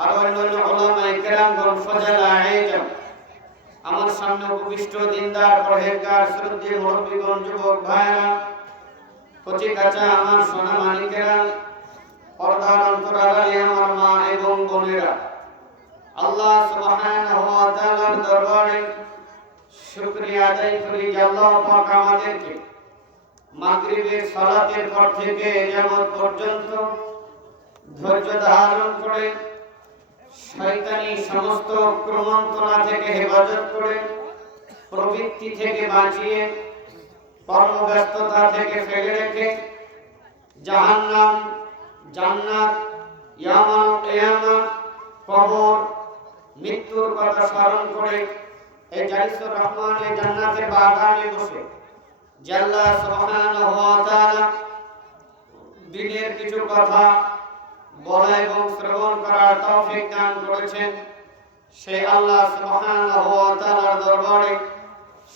আর অন্যান্য উলামায়ে কেরামগণ ফাজালা আয়োজন, আমার সামনে উপবিষ্ট দিনদার পরহেজগার শ্রদ্ধেয় মুরব্বিগণ, যুবক ভাইরা, কচি কাঁচা আমার সোনা মানিকেরা, পর্দার অন্তরালে আমার মা এবং বোনেরা, আল্লাহ সুবহানাহু ওয়া তাআলার দরবারে শুকরিয়া আদায় করি যে আল্লাহ পাক আমাদেরকে মাগরিবের সালাতের পর থেকে কিয়ামত পর্যন্ত ধৈর্য ধারণ করে শয়তানি সমস্ত ক্রমন্তনা থেকে হেফাজত করে, প্রবৃত্তি থেকে বাঁচিয়ে, কর্মব্যস্ততা থেকে ফেলে রেখে, জাহান্নাম, জান্নাত, ইয়াউমুল কিয়ামত, কবর, মৃত্যুর কথা স্মরণ করে এই জালিসুর রহমানের জান্নাতের বাগানে বসে যে আল্লাহ সুবহানাহু ওয়া তাআলা দিনের কিছু কথা বলা এবং শ্রবণ করার তৌফিক দান করেছেন, সেই আল্লাহ সুবহানাহু ওয়া তাআলার দরবারে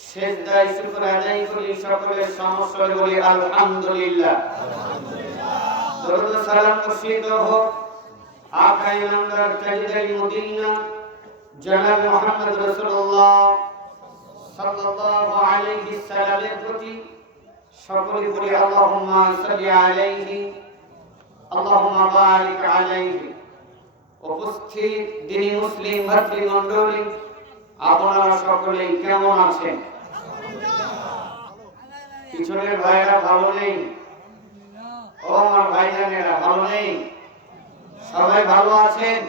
সিজদায় শুকর আদায় করি, সকলের সমস্যা বলি আলহামদুলিল্লাহ। দরুদ ও সালাম বর্ষিত হোক আকা ইমানদার তাজদারি মদিনা জনাব মুহাম্মদ রাসূলুল্লাহ সাল্লাল্লাহু আলাইহি সাল্লামের প্রতি। সকলে বলি আল্লাহুম্মা সাল্লি আলাইহি আল্লাহুম্মা বারিক আলাইহি। উপস্থিত দিনী মুসলিম ভাতৃমণ্ডলী, আপনারা সকলেই কেমন আছেন? পিছনের ভাইরা ভালো নেই? ও আমার ভাইজানেরা ভালো নেই? সবাই ভালো আছেন?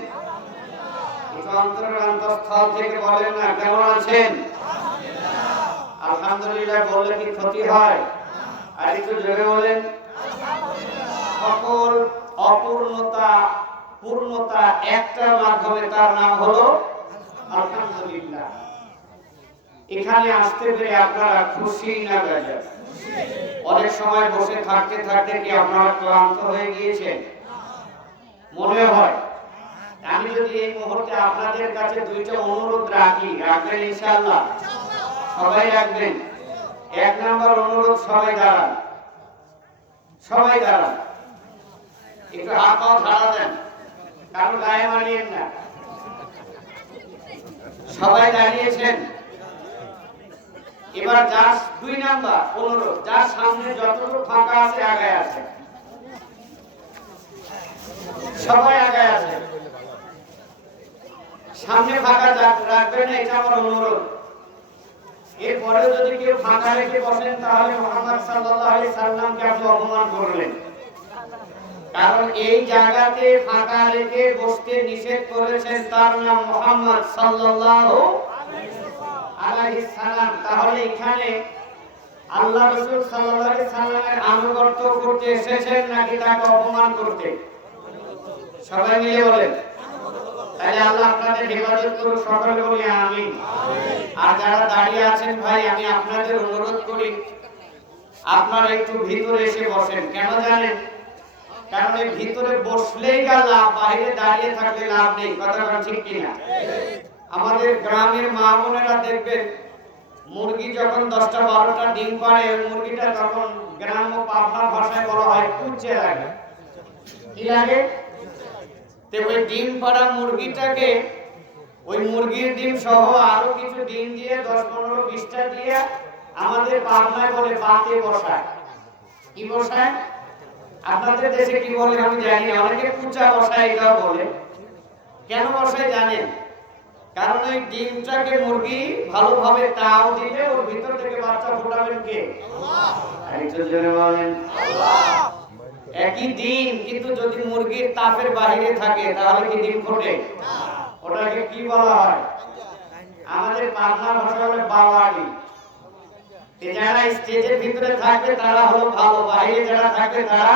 একটু অন্তরের অন্তঃস্থল থেকে বলেন না কেমন আছেন? আলহামদুলিল্লাহ বললে কি ক্ষতি হয়? আর একটু জোরে বলেন। সকল অপূর্ণতা পূর্ণতা একটা মাধ্যমে, তার নাম হলো আলহামদুলিল্লাহ। এখানে আসতে পেরে আপনারা খুশি না বেজার? অনেক সময় বসে থাকতে থাকতে কি আপনারা ক্লান্ত হয়ে গিয়েছেন? মনে হয়। আমি যদি এই মুহূর্তে আপনাদের কাছে দুইটা অনুরোধ রাখি, রাখবেন ইনশাআল্লাহ? সবাই রাখবেন। এক নাম্বার অনুরোধ, সবাই দাঁড়ান, সবাই দাঁড়ান। একটু হাত পা ছাড়া দেন, কারণ গায়ে মারিয়েন না। সবাই দাঁড়িয়েছেন। এবার যার দুই নাম্বার অনুরোধ, যার সামনে যতটুকু ফাঁকা আছে আগায় আছে, সবাই আগায় আছে। সামনে ফাঁকা রাখবেন, এটা আমার অনুরোধ। এরপরে যদি কেউ ফাঁকা রেখে বসেন তাহলে মুহাম্মদ সাল্লাল্লাহু আলাইহি সাল্লামকে আপনি অপমান করলেন। কারণ এই জায়গাতে ফাঁকা রেখে বসতে নিষেধ করেছেন তার নাম মুহাম্মদ সাল্লাল্লাহু আলাইহি সাল্লাম। তাহলে এখানে আল্লাহ রাসূল সাল্লাল্লাহু আলাইহি সাল্লামের আনুগত্য করতে এসেছেন নাকি তাকে অপমান করতে? সবাই মিলে বলেন। তাহলে আল্লাহ আপনাদের হেফাজত করুন, সকলে বলি আমিন। আর যারা দাঁড়িয়ে আছেন ভাই, আমি আপনাদের অনুরোধ করি আপনারা একটু ভিতরে এসে বসেন। কেন জানেন? কারণ এই ভিতরে বসলেই লাভ, বাইরে দাঁড়িয়ে থাকলে লাভ নেই। কথাটা ঠিক কিনা? আমাদের গ্রামের মা বোনেরা দেখবেন, মুরগি যখন 10টা 12টা ডিম পাড়ে, ওই মুরগিটা তখন গ্রাম ও পাবনার ভাষায় বলা হয় কুচে লাগে। কি লাগে? ওই ডিম পাড়া মুরগিটাকে ওই মুরগির ডিম সহ আরো কিছু ডিম দিয়ে 10 15 20টা দিয়ে আমাদের পাবনায় বলে বাতে বসায়। কি বসায়? আপনাদের দেশে কি বলে আমি জানি না, অনেকে কুচা বসায় এটাও বলে। কেন বসায় জানেন? কারণ ওই ডিমটাকে মুরগি ভালোভাবে তাও দিলে ওর ভিতর থেকে বাচ্চা ফোটাবেন কে? আল্লাহ। আরেকটু জোরে বলেন আল্লাহ। একই ডিম কিন্তু যদি মুরগির তাপের বাইরে থাকে তাহলে কি ডিম ফোটে? না। ওটাকে কি বলা হয়? আমাদের পাবনা ভাষায় বলে বাওয়াড়ি। যারা স্টেজের ভিতরে থাকবে তারা হলো ভালো, বাইরে যারা থাকবে তারা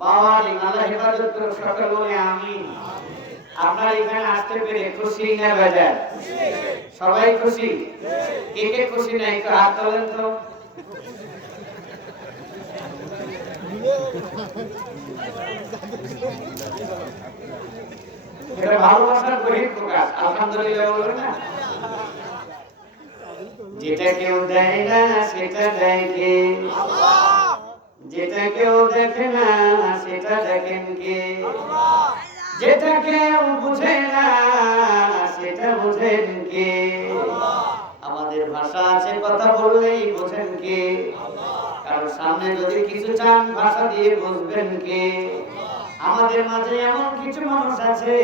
বাওয়াড়ি। আল্লাহ হেফাজত করুন, সকলে বলি আমিন। আপনারা এখানে আসতে পেরে খুশি না বেজার? সবাই খুশি? কে কে খুশি না একটু হাত তোলেন তো। এটা ভালোবাসার বহিঃপ্রকাশ। আলহামদুলিল্লাহ বলবেন না? যেটা কেউ দেয় না সেটা দেয় কে? আল্লাহ। যেটা কেউ দেখে না সেটা দেখেন কে? আল্লাহ। যেটা কেউ বুঝে না সেটা বুঝেন কে? আমাদের ভাষা আছে, কথা বললেই বোঝেন কে? কারণ সামনে যদি কিছু চান ভাষা দিয়ে বুঝবেন কে? আমাদের মাঝে এমন কিছু মানুষ আছে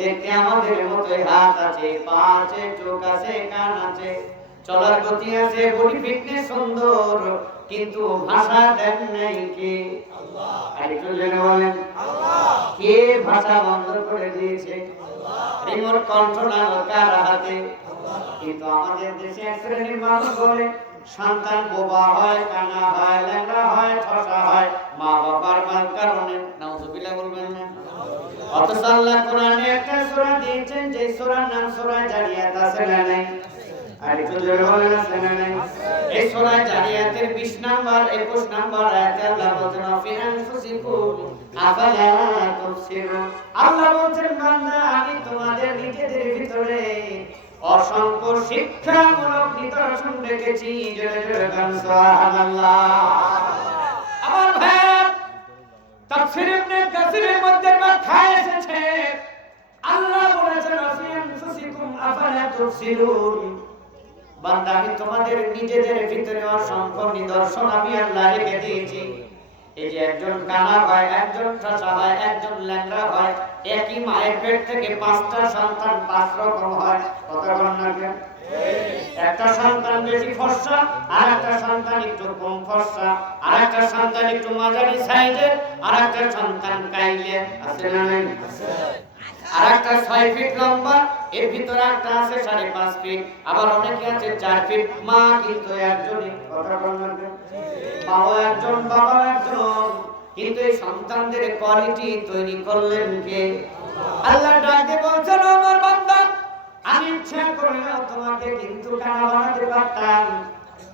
দেখতে আমাদের মতোই, হাত আছে, পা আছে, চোখ আছে, কান আছে, চলার গতি আছে, বডি ফিটনেস সুন্দর, কিন্তু ভাষা দেন নাই কে? আল্লাহ। আরেকটু জেনে বলেন আল্লাহ। কে ভাষা বন্ধ করে দিয়েছে? আল্লাহ। রিমোট কন্ট্রোলার কার হাতে? আল্লাহ। কিন্তু আমাদের দেশে এক শ্রেণীর মানুষ বলে সন্তান বোবা হয়, কানা হয়, ল্যাংড়া হয়, ঠসা হয় মা বাবার কারণে। নাউজুবিল্লাহ বলবেন না? অথচ আল্লাহ কোরআনে একটা সূরা দিয়েছেন যে সূরার নাম সূরা জারিয়াত, আছে না নাই? আর একটু জোরে বলেন আছে না নাই? এই সূরা জারিয়াতের 20 নাম্বার 21 নাম্বার আয়াতে আল্লাহ বলেন ফি আনফুসিকুম আফালা তুবসিরুন। আল্লাহ বলেন বান্দা আমি তোমাদের নিজেদের ভিতরে অসংখ্য শিক্ষামূলক নিদর্শন রেখেছি। জোরে জোরে গান সুবহানাল্লাহ। আমার ভাই তাফসীর ইবনে কাসিরের মধ্যে ব্যাখ্যায় এসেছে আল্লাহ বলেছেন ফি আনফুসিকুম আফালা তুবসিরুন। বান্দা আমি তোমাদের নিজেদের ভিতরে অসংখ্য নিদর্শন আমি আল্লাহ রেখে দিয়েছি। এই যে একজন কানা হয়, একজন ঠসা হয়, একজন ল্যাংড়া হয়, একই মায়ের পেট থেকে 5টা সন্তান 5 রকম হয়। কথা বলেন না কেন? একটা সন্তান বেশি ফর্সা, আর একটা সন্তান একটু কম ফর্সা, আর একটা সন্তান একটু মাঝারি সাইজের, আর একটা সন্তান কাইলে, আছে না নাই? আছে। আর একটা 6 ফিট লম্বা, এর ভিতরে একটা আছে 5.5 ফিট, আবার অনেকে আছে 4 ফিট। মা কিন্তু একজনই। কথা বলেন না? মাও একজন, বাবা একজন, কিন্তু এই সন্তানদের কোয়ালিটি তৈরি করলেন কে? আল্লাহ ডাকে বলছেন আমার বান্দা আমি ইচ্ছা করে তোমাকে কিন্তু কানা বানাতে পারতাম।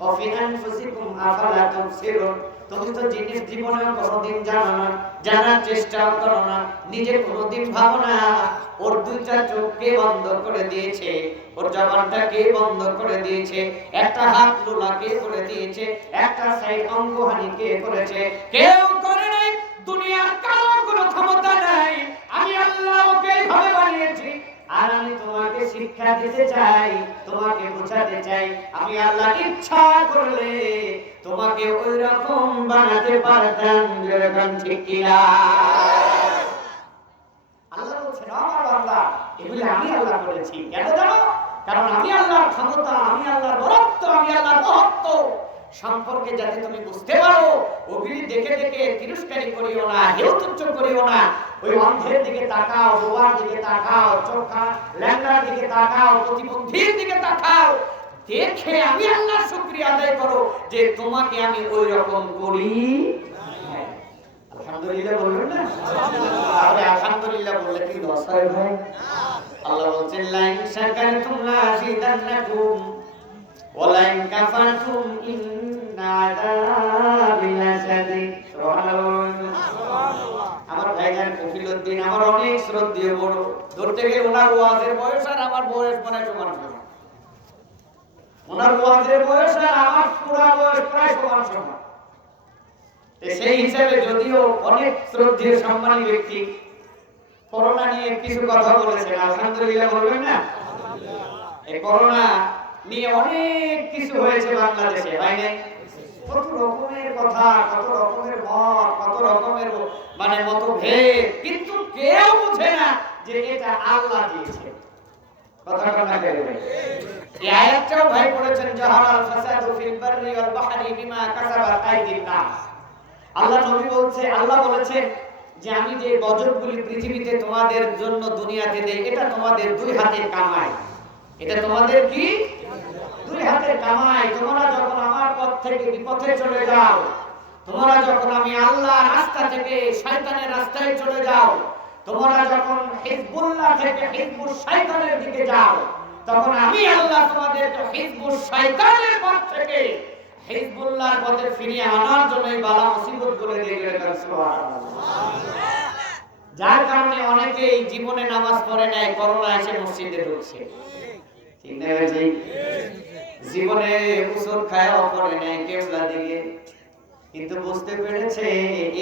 অফি আনফুসিকুম আফালা তুবসিরুন। তুমি তো জিনিস জীবনে কোনোদিন জানো না, জানার চেষ্টাও করো না, নিজে কোনোদিন ভাবো না ওর দুইটা চোখ কে বন্ধ করে দিয়েছে, ওর জবানটা কে বন্ধ করে দিয়েছে, একটা হাত লুলা কে করে দিয়েছে, একটা সাইড অঙ্গহানি কে করেছে? কেউ করে নাই। দুনিয়ার কারো কোনো ক্ষমতা নাই। আমি আল্লাহ ওকে এইভাবে বানিয়েছি। আর আমি তোমাকে শিক্ষা দিতে চাই, তোমাকে বোঝাতে চাই, আমি আল্লাহ ইচ্ছা করলে তোমাকে ওই রকম বানাতে পারতাম। যেরকম ঠিক কিনা? আল্লাহ বলছেন আমার বান্দা এগুলো আমি আল্লাহ করেছি। কেন জানো? কারণ আমি আল্লাহর ক্ষমতা, আমি আল্লাহর বরত্ব, আমি আল্লাহর মহত্ব সম্পর্কে যাতে তুমি বুঝতে পারো। ওগুলি দেখে দেখে তিরস্কারি করিও না, হেয়তুচ্ছ করিও না। ওই অন্ধের দিকে তাকাও, বোবার দিকে তাকাও, চোখা ল্যাংড়ার দিকে তাকাও, প্রতিবন্ধীর দিকে তাকাও, দেখে আমি আল্লাহর শুকরিয়া আদায় করো যে তোমাকে আমি ওই রকম করি। আলহামদুলিল্লাহ বলবেন না? তাহলে আলহামদুলিল্লাহ বললে কি লস হয় ভাই? আল্লাহ বলেন লা ইন শাকারতুম লা আযীদান্নাকুম ওয়া লা ইন কাফারতুম ইন্না আযাবি লাশাদীদ। সুবহানাল্লাহ। আমার ভাইজান কফিলউদ্দিন আমার অনেক শ্রদ্ধেয় বড়, ধরতে গেলে ওনার ওয়াজের বয়স আর আমার বয়স মানে সমান সমান। ওনার ওয়াজের বয়স আর আমার পুরা বয়স প্রায় সমান সমান। সেই হিসাবে যদিও অনেক শ্রদ্ধেয় সম্মানী ব্যক্তি, করোনা নিয়ে কিছু কথা বলেছেন। আলহামদুলিল্লাহ বলবেন না? এই করোনা নিয়ে অনেক কিছু হয়েছে বাংলাদেশে, ভাই নাই? কত রকমের কথা, কত রকমের মত, কত রকমের মানে মতভেদ, কিন্তু কেউ বুঝে না যে এটা আল্লাহ দিয়েছে। কথা কথা বলবে। এই আয়াতটাও ভাই পড়েছেন জাহারাল ফাসাদু ফিল বাররি ওয়াল বাহরি বিমা কাসাবাত আইদিন নাস। আল্লাহ নবী বলছে, আল্লাহ বলেছেন যে আমি যে গজবগুলি পৃথিবীতে তোমাদের জন্য দুনিয়াতে দেই এটা তোমাদের দুই হাতের কামাই। এটা তোমাদের কি? দুই হাতের কামাই। তোমরা যখন আমার পথ থেকে বিপথে চলে যাও, তোমরা যখন আমি আল্লাহর রাস্তা থেকে শয়তানের রাস্তায় চলে যাও, তোমরা যখন হিজবুল্লাহ থেকে হিজবুশ শয়তানের দিকে যাও, তখন আমি আল্লাহ তোমাদের হিজবুশ শয়তানের পথ থেকে হিজবুল্লাহর পথে ফিরিয়ে আনার জন্য বালা মুসিবত করে দিয়ে গেলেন। সুবহানাল্লাহ। যার কারণে অনেকেই জীবনে নামাজ পড়ে নাই, করোনা এসে মসজিদে ঢুকছে। ঠিক না ভাই? জীবনে উসুর খায়ও পড়ে নাই কিবলা দিকে, কিন্তু বুঝতে পেরেছে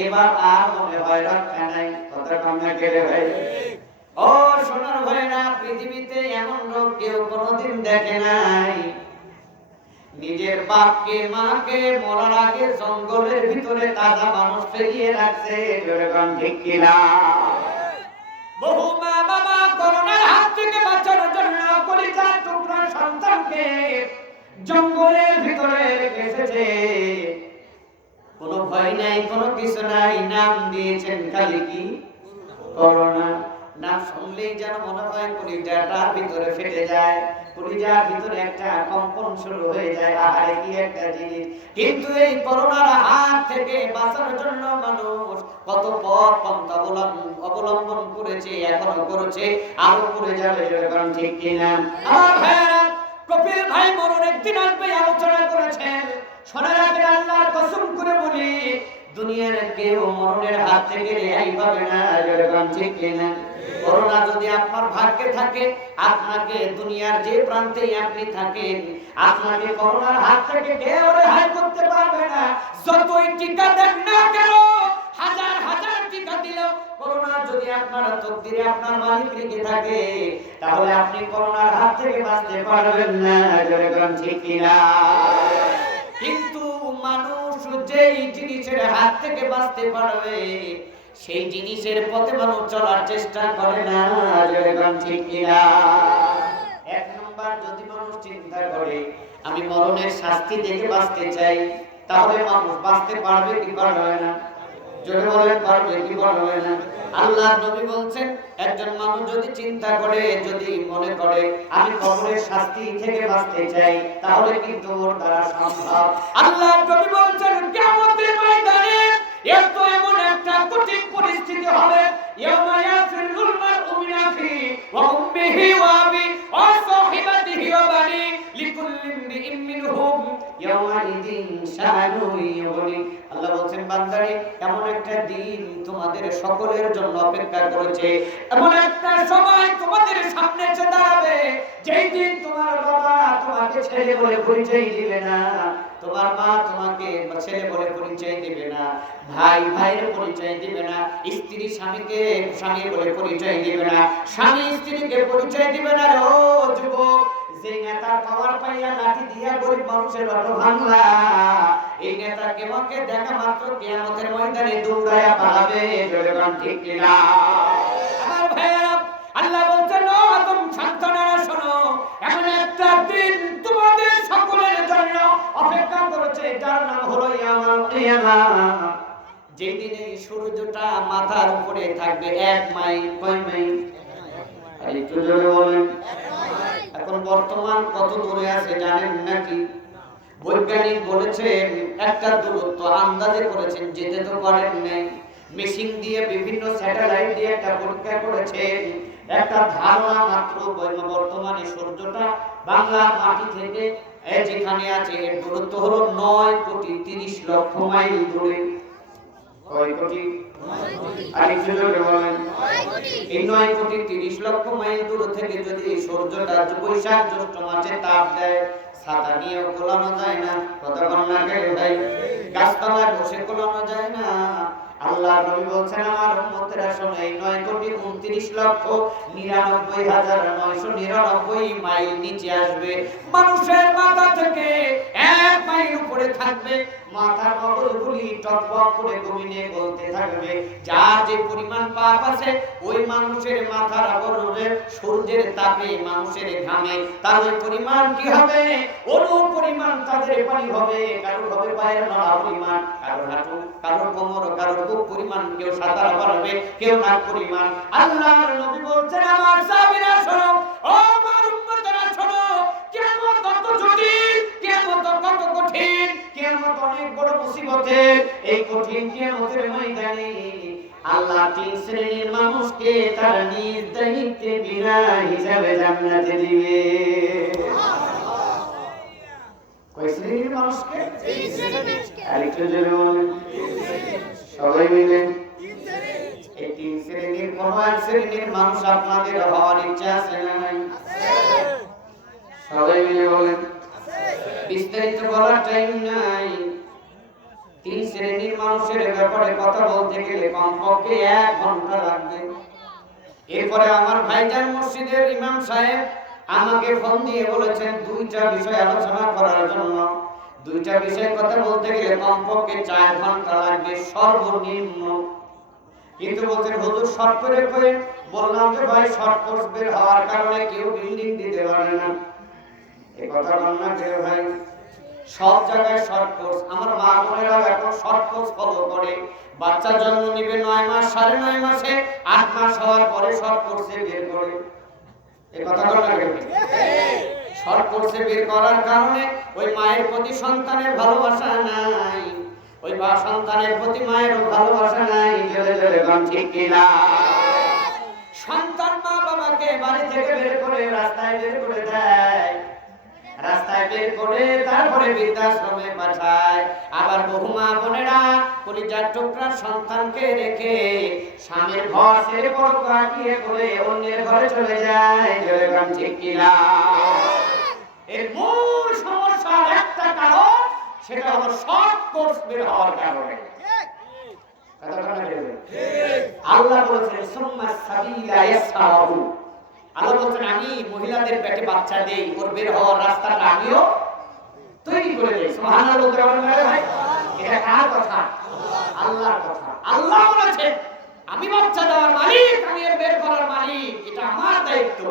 এবার আর মনে হয় রক্ষা নাই। কথা কম না কেড়ে ভাই? ও সোনার ভাইরা, পৃথিবীতে এমন লোক কেউ কোনোদিন দেখে নাই নিজের বাপকে মাকে মরার আগে জঙ্গলের ভিতরে তাজা মানুষ ফেলিয়ে রাখছে। যেরকম ঠিক কিনা? বহু মা বাবা করোনার হাত থেকে বাঁচানোর জন্য কলিজার টুকরা সন্তানকে জঙ্গলের ভিতরে রেখে এসেছে। কোনো ভয় নাই, কোনো কিছু নাই, নাম দিয়েছেন খালি কি করোনা। নাম শুনলেই যেন মনে হয় কলিজাটার ভিতরে ফেটে যায়, কলিজার ভিতরে একটা কম্পন শুরু হয়ে যায়। আহারে কি একটা জিনিস! কিন্তু এই করোনার হাত থেকে বাঁচার জন্য মানুষ কত পথ পন্থা অবলম্বন করেছে, এখনো করেছে, আরো করে যাবে। যেরকম ঠিক কিনা? আমার ভাইয়েরা, কপিল ভাই মরণ একদিন আসবে আলোচনা করেছেন। শোনার আগে আল্লাহর কসম করে বলি, দুনিয়ার কেউ মরণের হাত থেকে রেহাই পাবে না। যেরকম ঠিক কিনা? করোনা যদি আপনার ভাগ্যে থাকে, আপনাকে দুনিয়ার যে প্রান্তেই আপনি থাকেন, আপনাকে করোনার হাত থেকে কেউ রেহাই করতে পারবে না। যতই টিকা দেন না কেন, হাজার হাজার টিকা দিলেও করোনা যদি আপনার তকদিরে আপনার মালিক রেখে থাকে, তাহলে আপনি করোনার হাত থেকে বাঁচতে পারবেন না। যেরকম ঠিক কিনা? কিন্তু মানুষ যেই জিনিসের হাত থেকে বাঁচতে পারবে, সেই জিনিসের পথে মানুষ চলার চেষ্টা করে না। যেরকম ঠিক কিনা? এক নম্বর, যদি মানুষ চিন্তা করে আমি মরণের শাস্তি দেখে বাঁচতে চাই, তাহলে মানুষ বাঁচতে পারবে কি পারবে না? জোরে বলেন, পারবে কি পারবে না? আল্লাহর নবী বলছেন, একজন মানুষ যদি চিন্তা করে, যদি মনে করে আমি কবরের শাস্তি থেকে বাঁচতে চাই, তাহলে কিন্তু ওর দ্বারা সম্ভব। আল্লাহর নবী বলছেন, কিয়ামতের ময়দানে এত এমন একটা কঠিন পরিস্থিতি হবে, ইয়াউমা ইয়াফিরুল মারউ মিন আখিহি ওয়া উম্মিহি ওয়া আবিহি ওয়া সাহিবাতিহি ওয়া বানি লিকুল্লি ইমরিইম মিনহুম ইয়াওমাইদিন শানুন ইউগনি। আল্লাহ বলছেন, বান্দারে, এমন একটা দিন তোমাদের সকলের জন্য অপেক্ষা করেছে, এমন একটা সময় তোমাদের সামনে এসে দাঁড়াবে, যেই দিন তোমার বাবা তোমাকে ছেলে বলে পরিচয় দিবে না, তোমার মা তোমাকে ছেলে বলে পরিচয় দিবে না, ভাই ভাইয়ের পরিচয় দিবে না, স্ত্রী স্বামীকে স্বামী বলে পরিচয় দিবে না, স্বামী স্ত্রীকে পরিচয় দিবে না। ও যুবক, যে নেতা পাওয়ার পাইয়া লাঠি দিয়া গরিব মানুষের অটো ভাঙলা, এই নেতাকে ওকে দেখা মাত্র কিয়ামতের ময়দানে দৌড়ায়া পালাবে। যেরকম ঠিক কিনা? আমার ভাইয়েরা, আল্লাহ বলছেন, ও আদম সন্তানেরা শোনো, এমন একটা দিন তোমাদের সকলের জন্য অপেক্ষা করেছে, যার নাম হলো ইয়াউমুল কিয়ামাহ। যেই দিনে সূর্যটা মাথার উপরে থাকবে 1 মাইল। কয় মাইল? একটু জোরে বলেন। এখন বর্তমান কত দূরে আছে জানেন নাকি? বৈজ্ঞানিক বলেছেন, একটা দূরত্ব আন্দাজে করেছেন, যেতে তো পারেন নাই, মেশিন দিয়ে বিভিন্ন স্যাটেলাইট দিয়ে একটা পরীক্ষা করেছেন, একটা ধারণা মাত্র বর্তমানে সূর্যটা বাংলার মাটি থেকে যেখানে আছে এর দূরত্ব হলো 9,30,00,000 মাইল দূরে। কয় কোটি? আরেকটু জোরে বলেন। এই 9,30,00,000 মাইল দূর থেকে যদি সূর্যটা বৈশাখ জ্যৈষ্ঠ মাসে তাপ দেয়, ছাতা নিয়েও কোলানো যায় না। কথা বল না কেন ভাই? গাছতলায় বসে কোলানো যায় না। আল্লাহ নবী বলছেন, আমার উম্মতেরা শোনো, এই 9,29,99,999 মাইল নিচে আসবে, মানুষের মাথা থেকে 1 মাইল উপরে থাকবে, মাথার মগজগুলি টকবক করে জমিনে গলতে থাকবে। যার যে পরিমাণ পাপ আছে, ওই মানুষের মাথার আবরণে সূর্যের তাপে, মানুষের ঘামে তার ওই পরিমাণ কি হবে? অনু পরিমাণ তাদের পানি হবে। কারো হবে পায়ের নড়া পরিমাণ, কারো হাঁটু, কারো কোমর, কারো বুক পরিমাণ, কেউ সাঁতার পারবে, কেউ নাক পরিমাণ। আল্লাহর নবী বলছেন, আমার সাহাবীরা শোনো, ও আমার উম্মতেরা শোনো, কিয়ামত কত জটিল, কিয়ামত কত কঠিন, কিয়ামত অনেক বড় মুসিবতের। এই কঠিন কিয়ামতের ময়দানে আল্লাহ 3 শ্রেণীর মানুষকে তার নিজ দায়িত্বে বিনা হিসাবে জান্নাতে দিবে। কয় শ্রেণীর মানুষকে? 3 শ্রেণীর মানুষকে। আরেকটু জোরে বলেন। সবাই মিলে। এই 3 শ্রেণীর কোন এক শ্রেণীর মানুষ আপনাদের হওয়ার ইচ্ছা আছে না নাই? সবাই মিলে বলেন। বিস্তারিত বলার টাইম নাই। তিন শ্রেণীর মানুষের ব্যাপারে কথা বলতে গেলে কমপক্ষে 1 ঘন্টা লাগবে। এরপরে আমার ভাইজান মসজিদের ইমাম সাহেব আমাকে ফোন দিয়ে বলেছেন 2টা বিষয় আলোচনা করার জন্য। 2টা বিষয় কথা বলতে গেলে কমপক্ষে 4 ঘন্টা লাগবে সর্বনিম্ন। কিন্তু বলছেন হুজুর শর্ট করে কই, বললাম যে ভাই শর্ট কোর্স বের হওয়ার কারণে কেউ বিল্ডিং দিতে পারে না। এই কথা বল না কেউ ভাই, সব জায়গায় শর্ট কোর্স। আমার মা বোনেরাও এখন শর্ট কোর্স ফলো করে। বাচ্চা জন্ম নিবে 9 মাস, 9.5 মাসে, 8 মাস হওয়ার পরে শর্ট কোর্সে বের করে। এই কথা বল না কেউ। শর্ট কোর্সে বের করার কারণে ওই মায়ের প্রতি সন্তানের ভালোবাসা নাই, ওই সন্তানের প্রতি মায়ের ভালোবাসা নাই। জোরে জোরে গান ঠিক কিনা? সন্তান মা বাবাকে বাড়ি থেকে বের করে রাস্তায় বের করে দেয়, রাস্তায় বের করে তারপরে বৃদ্ধাশ্রমে পাঠায়। আবার বহু মা বোনেরা কলিজার টুকরা সন্তানকে রেখে স্বামীর ঘর ছেড়ে বড় কাটিয়ে করে অন্যের ঘরে চলে যায়। জোরে গান ঠিক কিনা? এর মূল সমস্যার একটা কারণ, সেটা হলো শর্ট কোর্স বের হওয়ার কারণে। আল্লাহ বলেছেন সুম্মা সাবিলা ইয়াসরাহু, আল্লাহ বলেছেন আমি মহিলাদের পেটে বাচ্চা দেই, ওর বের হওয়ার রাস্তাটা আমিও তৈরি করে দেই। সুবহানাল্লাহ ভাই, এটা কার কথা? আল্লাহর কথা। আল্লাহ বলেছেন আমি বাচ্চা দেওয়ার মালিক, আমি এর বের করার মালিক, এটা আমার দায়িত্ব।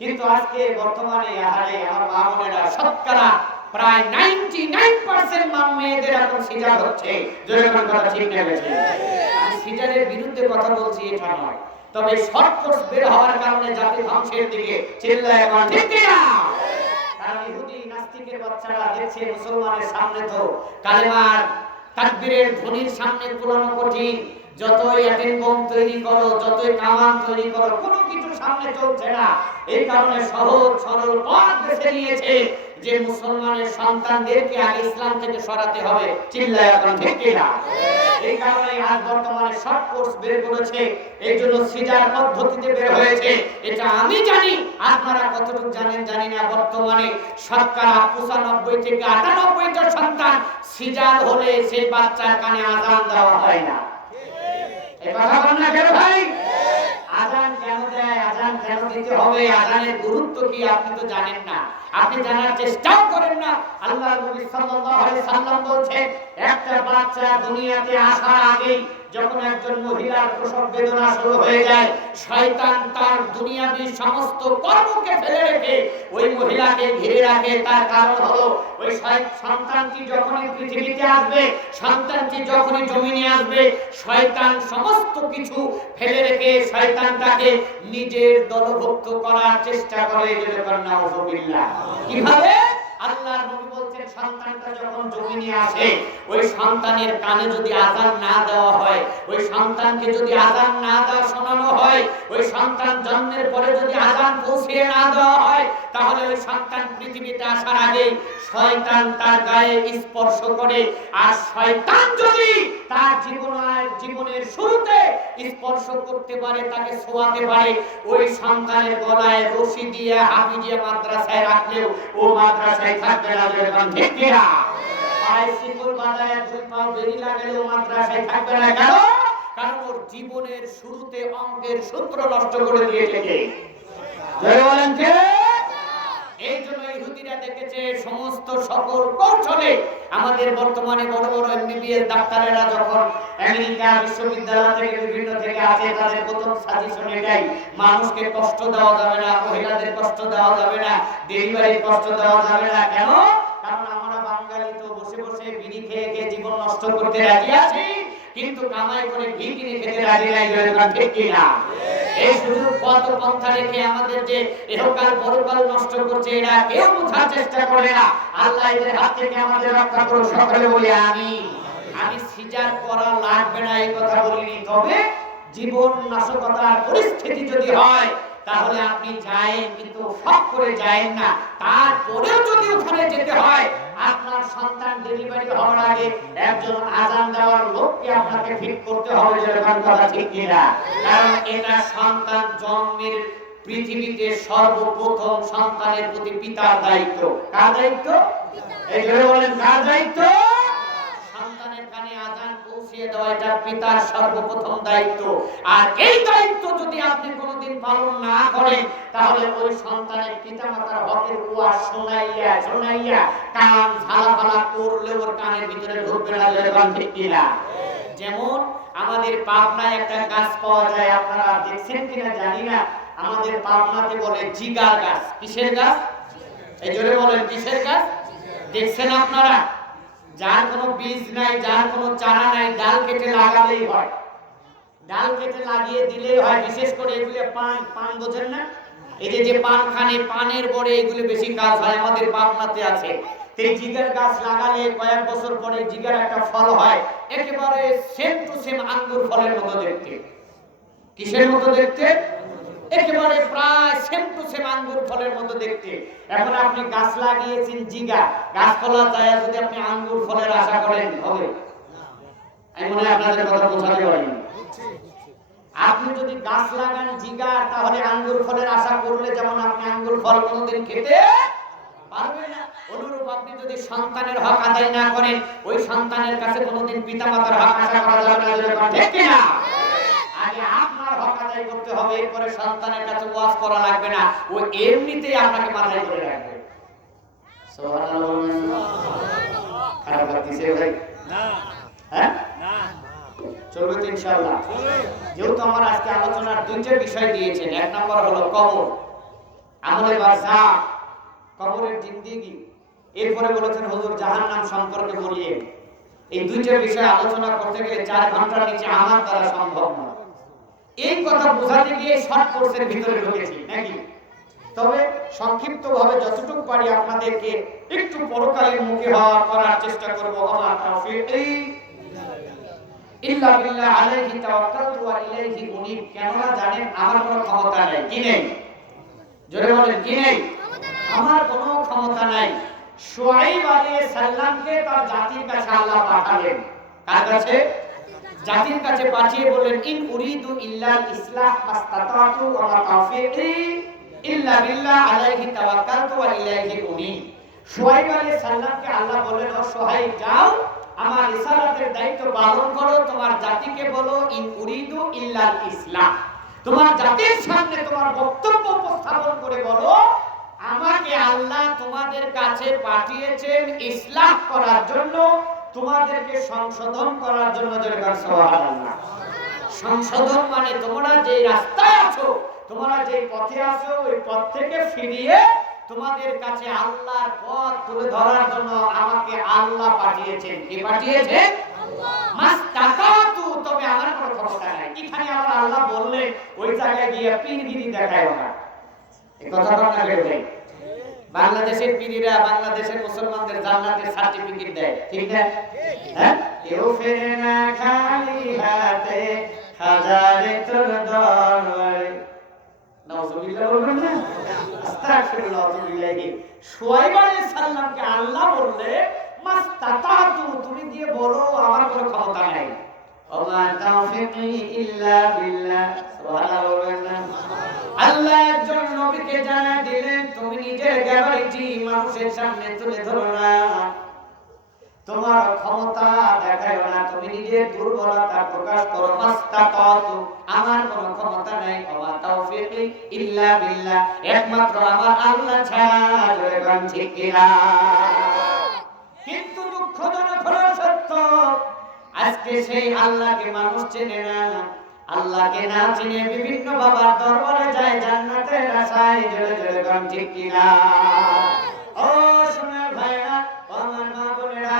কিন্তু আজকে বর্তমানে আহারে আমার মা বোনেরা শতকরা প্রায় 99% মেয়েদের এখন সিজার হচ্ছে। জোরে কথা ঠিক নেমেছে। আমি সিজারের বিরুদ্ধে কথা বলছি এটা নয়, তবে শর্ট কোর্স বের হওয়ার কারণে জাতি ধ্বংসের দিকে চিল্লায় এখন ঠিক কিনা? কারণ ইহুদি নাস্তিকের বাচ্চারা দেখছে মুসলমানের সামনে তো কালেমার তাকবীরের ধ্বনির সামনে তুলনা কঠিন। যতই অ্যাটেম বম তৈরি করো, যতই কামান তৈরি করো, কোনো কিছু সামনে চলছে না। এই কারণে সহজ সরল পথ বেছে নিয়েছে যে মুসলমানের সন্তানদেরকে আগে ইসলাম থেকে সরাতে হবে। চিল্লায় এখন ঠিক কিনা? এই কারণে আজ বর্তমানে শর্ট কোর্স বের করেছে, এই জন্য সিজার পদ্ধতিতে বের হয়েছে। এটা আমি জানি, আপনারা কতটুকু জানেন জানি না। বর্তমানে শতকরা 95 থেকে 98টা সন্তান সিজার হলে সেই বাচ্চার কানে আযান দেওয়া হয় না। এই কথা বল না কেন ভাই? আযান কেন দেয়, আযান কেন দিতে হবে, আযানের গুরুত্ব কি আপনি তো জানেন না, আপনি জানার চেষ্টাও করেন না। আল্লাহর নবী সাল্লাল্লাহু আলাইহি সাল্লাম বলেছেন একটা বাচ্চা দুনিয়াতে আসার আগে যখন একজন মহিলার প্রসব বেদনা শুরু হয়ে যায়, শয়তান তার দুনিয়াবী সমস্ত কর্মকে ফেলে রেখে ওই মহিলাকে ঘিরে রাখে। তার কারণ হলো ওই সন্তানটি যখনই পৃথিবীতে আসবে, সন্তানটি যখনই জমিনে আসবে, শয়তান সমস্ত কিছু ফেলে রেখে শয়তানটাকে নিজের দলভুক্ত করার চেষ্টা করে। নাউযুবিল্লাহ। কিভাবে? আল্লাহর নবী বলছেন সন্তানটা যখন জমিনে আসে, ওই সন্তানের কানে যদি আযান না দেওয়া হয়, ওই সন্তানকে যদি আযান না দেওয়া শোনানো হয়, ওই সন্তান জন্মের পরে যদি আযান পৌঁছিয়ে না দেওয়া হয়, তাহলে ওই সন্তান পৃথিবীতে আসার আগে শয়তান তার গায়ে স্পর্শ করে। আর শয়তান যদি তার জীবনের শুরুতে স্পর্শ করতে পারে, তাকে ছোঁয়াতে পারে, ওই সন্তানের গলায় রশি দিয়ে হাফিজিয়া মাদ্রাসায় রাখলেও ও মাদ্রাসায় থাকবে না। ঠিক কিনা? পায়ে শিকল বাঁধায় 2 পা বেরি লাগালেও মাদ্রাসায় থাকবে না। কেন? কারণ ওর জীবনের শুরুতে অঙ্কের সূত্র নষ্ট করে দিয়েছে কে? জয় বলেন কে? এই জন্য ইহুদিরা দেখেছে সমস্ত সকল কৌশলে আমাদের বর্তমানে বড় বড় এমবিবিএস ডাক্তারেরা যখন আমেরিকা বিশ্ববিদ্যালয় থেকে বিভিন্ন থেকে আসে, তাদের প্রথম সাজেশন এটাই, মানুষকে কষ্ট দেওয়া যাবে না, মহিলাদের কষ্ট দেওয়া যাবে না, ডেলিভারির কষ্ট দেওয়া যাবে না। কেন? কারণ আমরা বাঙালি তো বসে বসে বিড়ি খেয়ে খেয়ে জীবন নষ্ট করতে রাজি আছি, কিন্তু কামাই করে ঘি কিনে খেতে রাজি নাই। ঠিক কিনা? এই সুযোগ পথ পন্থা রেখে আমাদের যে ইহকাল পরকাল নষ্ট করছে, এরা কেউ বোঝার চেষ্টা করে না। আল্লাহ এদের হাত থেকে আমাদের রক্ষা করুন। সকলে বলি আমিন। আমি সিজার করা লাগবে না এই কথা বলিনি, তবে জীবন নাশকতার পরিস্থিতি যদি হয় তাহলে আপনি যায়েন, কিন্তু শখ করে যায়েন না। তারপরেও যদি ওখানে যেতে হয়, আপনার সন্তান ডেলিভারি হওয়ার আগে একজন আযান দেওয়ার লোককে আপনাকে ঠিক করতে হবে। যেরকম কথা ঠিক কিনা? কারণ এটা সন্তান জন্মের পৃথিবীতে সর্বপ্রথম সন্তানের প্রতি পিতার দায়িত্ব। কার দায়িত্ব? এই জোরে বলেন, কার দায়িত্ব? সন্তানের শিখিয়ে দেওয়া এটা পিতার সর্বপ্রথম দায়িত্ব। আর এই দায়িত্ব যদি আপনি কোনোদিন পালন না করেন তাহলে ওই সন্তানের পিতামাতার হকের ওয়াজ শোনাইয়া শোনাইয়া কান ঝালাপালা করলে ওর কানের ভিতরে ঢুকবে না, যখন ঠিক কিনা। যেমন আমাদের পাবনায় একটা গাছ পাওয়া যায়, আপনারা দেখছেন কিনা জানি না, আমাদের পাবনাতে বলে জিগার গাছ। কিসের গাছ? এই জোরে বলেন, কিসের গাছ? দেখছেন আপনারা? যার কোনো বীজ নাই, যার কোনো চারা নাই, ডাল কেটে লাগালেই হয়, ডাল কেটে লাগিয়ে দিলেই হয়। বিশেষ করে এগুলো পান বোঝেন না, এই যে পান খানে, পানের বড়ে এগুলো বেশি কাজ হয়, আমাদের পাবনাতে আছে। এই জিগার গাছ লাগালে কয়েক বছর পরে জিগার একটা ফল হয়, একেবারে সেম টু সেম আঙ্গুর ফলের মতো দেখতে। কিসের মতো দেখতে? একেবারে প্রায় সেম টু সেম আঙ্গুর ফলের মতো দেখতে। এখন আপনি গাছ লাগিয়েছেন জিগা, গাছ ফলা যায়, যদি আপনি আঙ্গুর ফলের আশা করেন হবে? আমি মনে হয় আপনাদের কথা বোঝাতে পারিনি। আপনি যদি গাছ লাগান জিগা, তাহলে আঙ্গুর ফলের আশা করলে যেমন আপনি আঙ্গুর ফল কোনোদিন খেতে পারবেন না, অনুরূপ আপনি যদি সন্তানের হক আদায় না করেন, ওই সন্তানের কাছে কোনোদিন পিতামাতার হক আশা করা যাবে না, ঠিক কি না? আগে আপনার হক আদায় করতে হবে, এরপরে সন্তানের কাছে ওয়াজ করা লাগবে না, ও এমনিতেই আপনাকে মাথায় করে রাখবে। সুবহানাল্লাহ। খারাপ লাগছে ভাই? না, হ্যাঁ না, চলবে তো ইনশাআল্লাহ। যেহেতু আমার আজকে আলোচনার দুইটা বিষয় দিয়েছেন, এক নম্বর হলো কবর, আমলে বারজাখ, কবরের জিন্দেগি, এরপরে বলেছেন হুজুর জাহান্নাম সম্পর্কে বলিয়ে। এই দুইটা বিষয় আলোচনা করতে গেলে 4 ঘন্টার নিচে আমার দ্বারা সম্ভব না। এই কথা বোঝাতে গিয়ে শর্ট কোর্সের ভিতরে ঢুকেছি নাকি? তবে সংক্ষিপ্তভাবে যতটুকু পারি আপনাদেরকে একটু পরকালের মুখে হওয়া করার চেষ্টা করব। ওয়া তাওফীকি ইল্লা বিল্লাহ আলাইহি তাওয়াক্কালতু ওয়া ইলাইহি উনীব। কেননা জানেন আমার কোনো ক্ষমতা নাই। কি নেই? জোরে বলেন, কি নেই? আমার কোনো ক্ষমতা নাই। শুআইব আলাইহিস সালামকে তার জাতির কাছে আল্লাহ পাঠালেন। কার কাছে? জাতির কাছে পাঠিয়ে বললেন, ইন উরিদু ইল্লাল ইসলাহ মাসতাতাতু ওয়া মা তাওফীকি ইল্লা বিল্লাহ আলাইহি তাওয়াক্কালতু ওয়া ইলাইহি উনীব। শুআইব আলাইহিস সালামকে আল্লাহ বললেন, ও শুআইব যাও, আমার রিসালাতের দায়িত্ব পালন করো, তোমার জাতিকে বলো ইন উরিদু ইল্লাল ইসলাহ। তোমার জাতির সামনে তোমার বক্তব্য উপস্থাপন করে বলো, আমাকে আল্লাহ তোমাদের কাছে পাঠিয়েছেন ইসলাহ করার জন্য, তোমাদেরকে সংশোধন করার জন্য। সুবহানাল্লাহ। সংশোধন মানে তোমরা যে রাস্তায় আছো, তোমরা যে পথে আছো, ওই পথ থেকে ফিরিয়ে তোমাদের কাছে আল্লাহর পথ তুলে ধরার জন্য আমাকে আল্লাহ পাঠিয়েছেন। কে পাঠিয়েছেন? আল্লাহ। মাসতাতাতু, তবে আমার কোনো ক্ষমতা নাই। এখানে আবার আল্লাহ বললে ওই জায়গায় গিয়ে পীরগিরি দেখায় না। এই কথাটা না বলে বাংলাদেশের পীরেরা বাংলাদেশের মুসলমানদের জান্নাতের সার্টিফিকেট দেয়, ঠিক না? হ্যাঁ, কেউ ফেরে না খালি হাতে, হাজারে তোর দরবারে। নাউজুবিল্লাহ বলবেন না? আস্তাগফিরুল্লাহ ওয়া আতুবু ইলাইহি। শুআইব আলাইহিস সালামকে আল্লাহ বললে মাসতাতাতু, তুমি দিয়ে বলো আমার কোনো ক্ষমতা নাই। ওয়া তাওফীকি ইল্লা বিল্লাহ। সুবহানাল্লাহ। আল্লাহ একজন নবীকে জানা দিলেন, তুমি নিজের গ্যাবারিটি মানুষের সামনে তুলে ধরো না, তোমার ক্ষমতা দেখায়ো না, তুমি নিজের দুর্বলতা প্রকাশ করো। মাসতাতাতু, আমার কোনো ক্ষমতা নাই। ওয়া তাওফীকি ইল্লা বিল্লাহ, একমাত্র আমার আল্লাহ ছাড়া। জোরে গান ঠিক কিনা? কিন্তু দুঃখজনক হলো সত্য, আজকে সেই আল্লাহকে মানুষ চেনে না। আল্লাহকে না চিনে বিভিন্ন বাবার দরবারে যায় জান্নাতের আশায়। জোরে জোরে গান ঠিক কিনা? ও সোনার ভাইরা, ও আমার মা বোনেরা,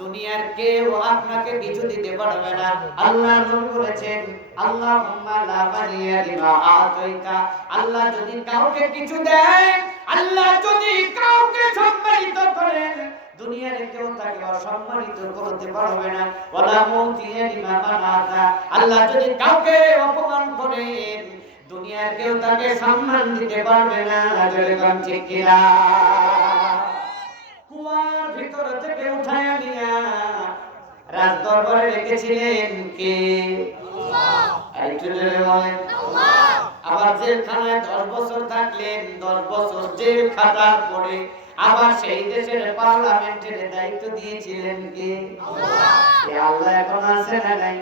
দুনিয়ার কেউ আপনাকে কিছু দিতে পারবে না। আল্লাহ নূর করেছেন, আল্লাহুম্মা লা মানিয়া লিমা আতাইতা। আল্লাহ যদি কাউকে কিছু দেয়, আল্লাহ যদি কাউকে সম্মানিত করেন, দুনিয়ার কেউ তাকে অসম্মানিত করতে পারবে না। ওয়ালা মুতিয়া লিমা মানাতা। আল্লাহ যদি কাউকে অপমান করেন, দুনিয়ার কেউ তাকে সম্মান দিতে পারবে না। জোরে গান ঠিক কিনা? কুয়ার ভিতর থেকে উঠায়া নিয়া রাজ দরবারে রেখেছিলেন কে? আল্লাহ। আরেকটু জোরে বলেন, আল্লাহ। আবার জেলখানায় 10 বছর থাকলেন, 10 বছর জেল খাটার পরে আবার সেই দেশের পার্লামেন্টের দায়িত্ব দিয়েছিলেন কে? আল্লাহ। আল্লাহ এখন আছে না নাই?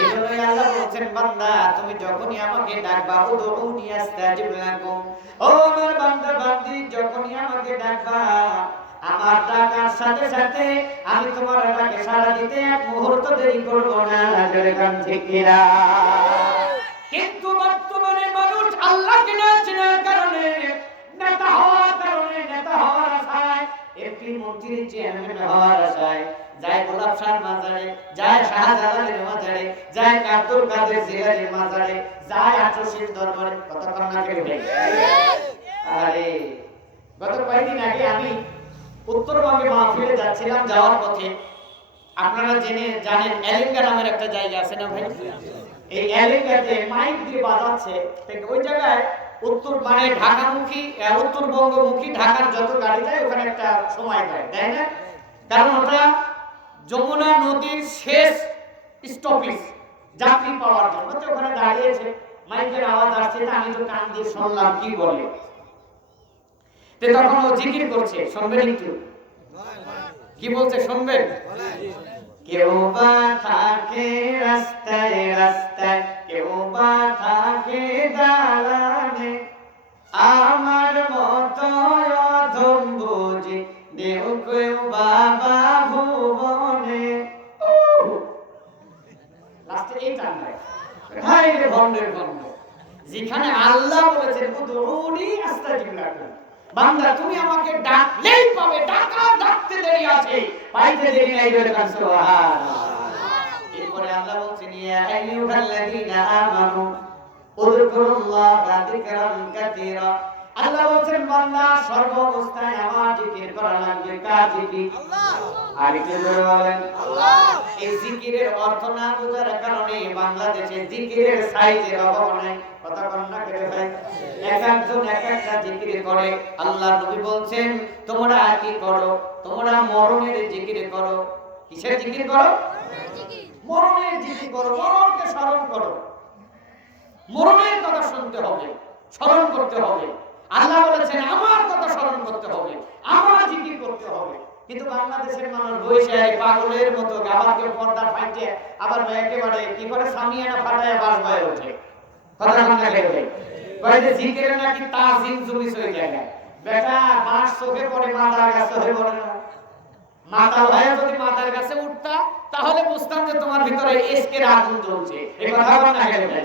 এজন্যই আল্লাহ বলেছেন, বান্দা তুমি যখনই আমাকে ডাকবা, উদউনি আস্তাজিব লাকুম, ও আমার বান্দা বান্দি যখনই আমাকে ডাকবা, আমার ডাকার সাথে সাথে আমি তোমার ডাকে সাড়া দিতে এক মুহূর্ত দেরি করব না। জোরে গান ঠিক কিনা? কিন্তু বর্তমানে মানুষ আল্লাহকে না চেনার কারণে, নেতা হওয়ার কারণে, নেতা হওয়ার আশায়, এমপি মন্ত্রী চেয়ারম্যান হওয়ার আশায় যায় গোলাপ শাহ মাজারে, যায় শাহজালালের মাজারে, যায় আব্দুল কাদের জিলানীর মাজারে, যায় আটরশির দরবারে। কতক্ষণ না কেটে ভাই? আরে গত কয়েকদিন আগে আমি উত্তরবঙ্গে মাহফিলে যাচ্ছিলাম, যাওয়ার পথে আপনারা জানেন এলেঙ্গা নামের একটা জায়গা আছে না ভাই? এই এলেঙ্গাতে মাইক দিয়ে বাজাচ্ছে, ওই জায়গায় উত্তর মানে ঢাকামুখী, উত্তরবঙ্গমুখী ঢাকার যত গাড়ি যায় ওখানে একটা সময় দেয়, তাই না? কারণ ওটা যমুনা নদীর শেষ স্টপেজ, যাত্রী পাওয়ার জন্য তো ওখানে দাঁড়িয়েছে, মাইকের আওয়াজ আসছে, আমি তো কান দিয়ে শুনলাম কি বলে। তখন ও জিকির করছে, শুনবেন একটু কি বলছে? শুনবেন? কেউ বা থাকে রাস্তায় রাস্তায়, কেউ বা থাকে দালানে, আমার মতো অধম বুঝি দেও কেউ বাবা ভুবনে। লাস্টে এই টান দেয়, হাই রে ভন্ডের ভন্ড। যেখানে আল্লাহ বলেছেন উদউনি আস্তাজিব লাকুম, বান্দা তুমি আমাকে ডাকলেই পাবে, ডাকতে দেরি আছে, পাইতে দেরি নাই। জোরে কান সুবহানাল্লাহ। এরপরে আল্লাহ বলেন, ইয়া আইয়ুহাল্লাযীনা আমানু উযকুরুল্লাহা যিকরান কাসীরা। আল্লাহ বলেন, বান্দা সর্ব অবস্থায় আমার জিকির করা লাগবে। কার জিকির? আল্লাহ। আর একটু জোরে বলেন আল্লাহ। এই জিকিরের অর্থ না বোঝার কারণে বাংলাদেশে জিকিরের সাইজের অভাব নাই। কথা কোন না কেটে ভাই? এক একজন এক একটা জিকির করে। আল্লাহ নবী বলছেন, তোমরা কি করো? তোমরা মরণের জিকির করো। কিসের জিকির করো? মরণের জিকির করো, মরণকে স্মরণ করো। মরণের কথা শুনতে হবে, স্মরণ করতে হবে। আল্লাহ বলেছেন আমার কথা স্মরণ করতে হবে, আমার জিকির করতে হবে। কিন্তু বাংলাদেশের মানুষ বসে পাগলের মতো, আবার কেউ পর্দা ফাইটে, আবার একেবারে কি করে সামিয়ানা ফাটায় বাস বয়ে ওঠে। কথা না কেটে কয় যে জিকিরে নাকি তাজিম জুমিস হয়ে যায়। বেটা বাস চোখে পড়ে মাথার কাছে হয়ে পড়ে না। মাথা হয়ে যদি মাথার কাছে উঠতা তাহলে বুঝতাম যে তোমার ভিতরে এসকের আগুন জ্বলছে। এই কথা বল না কেন ভাই?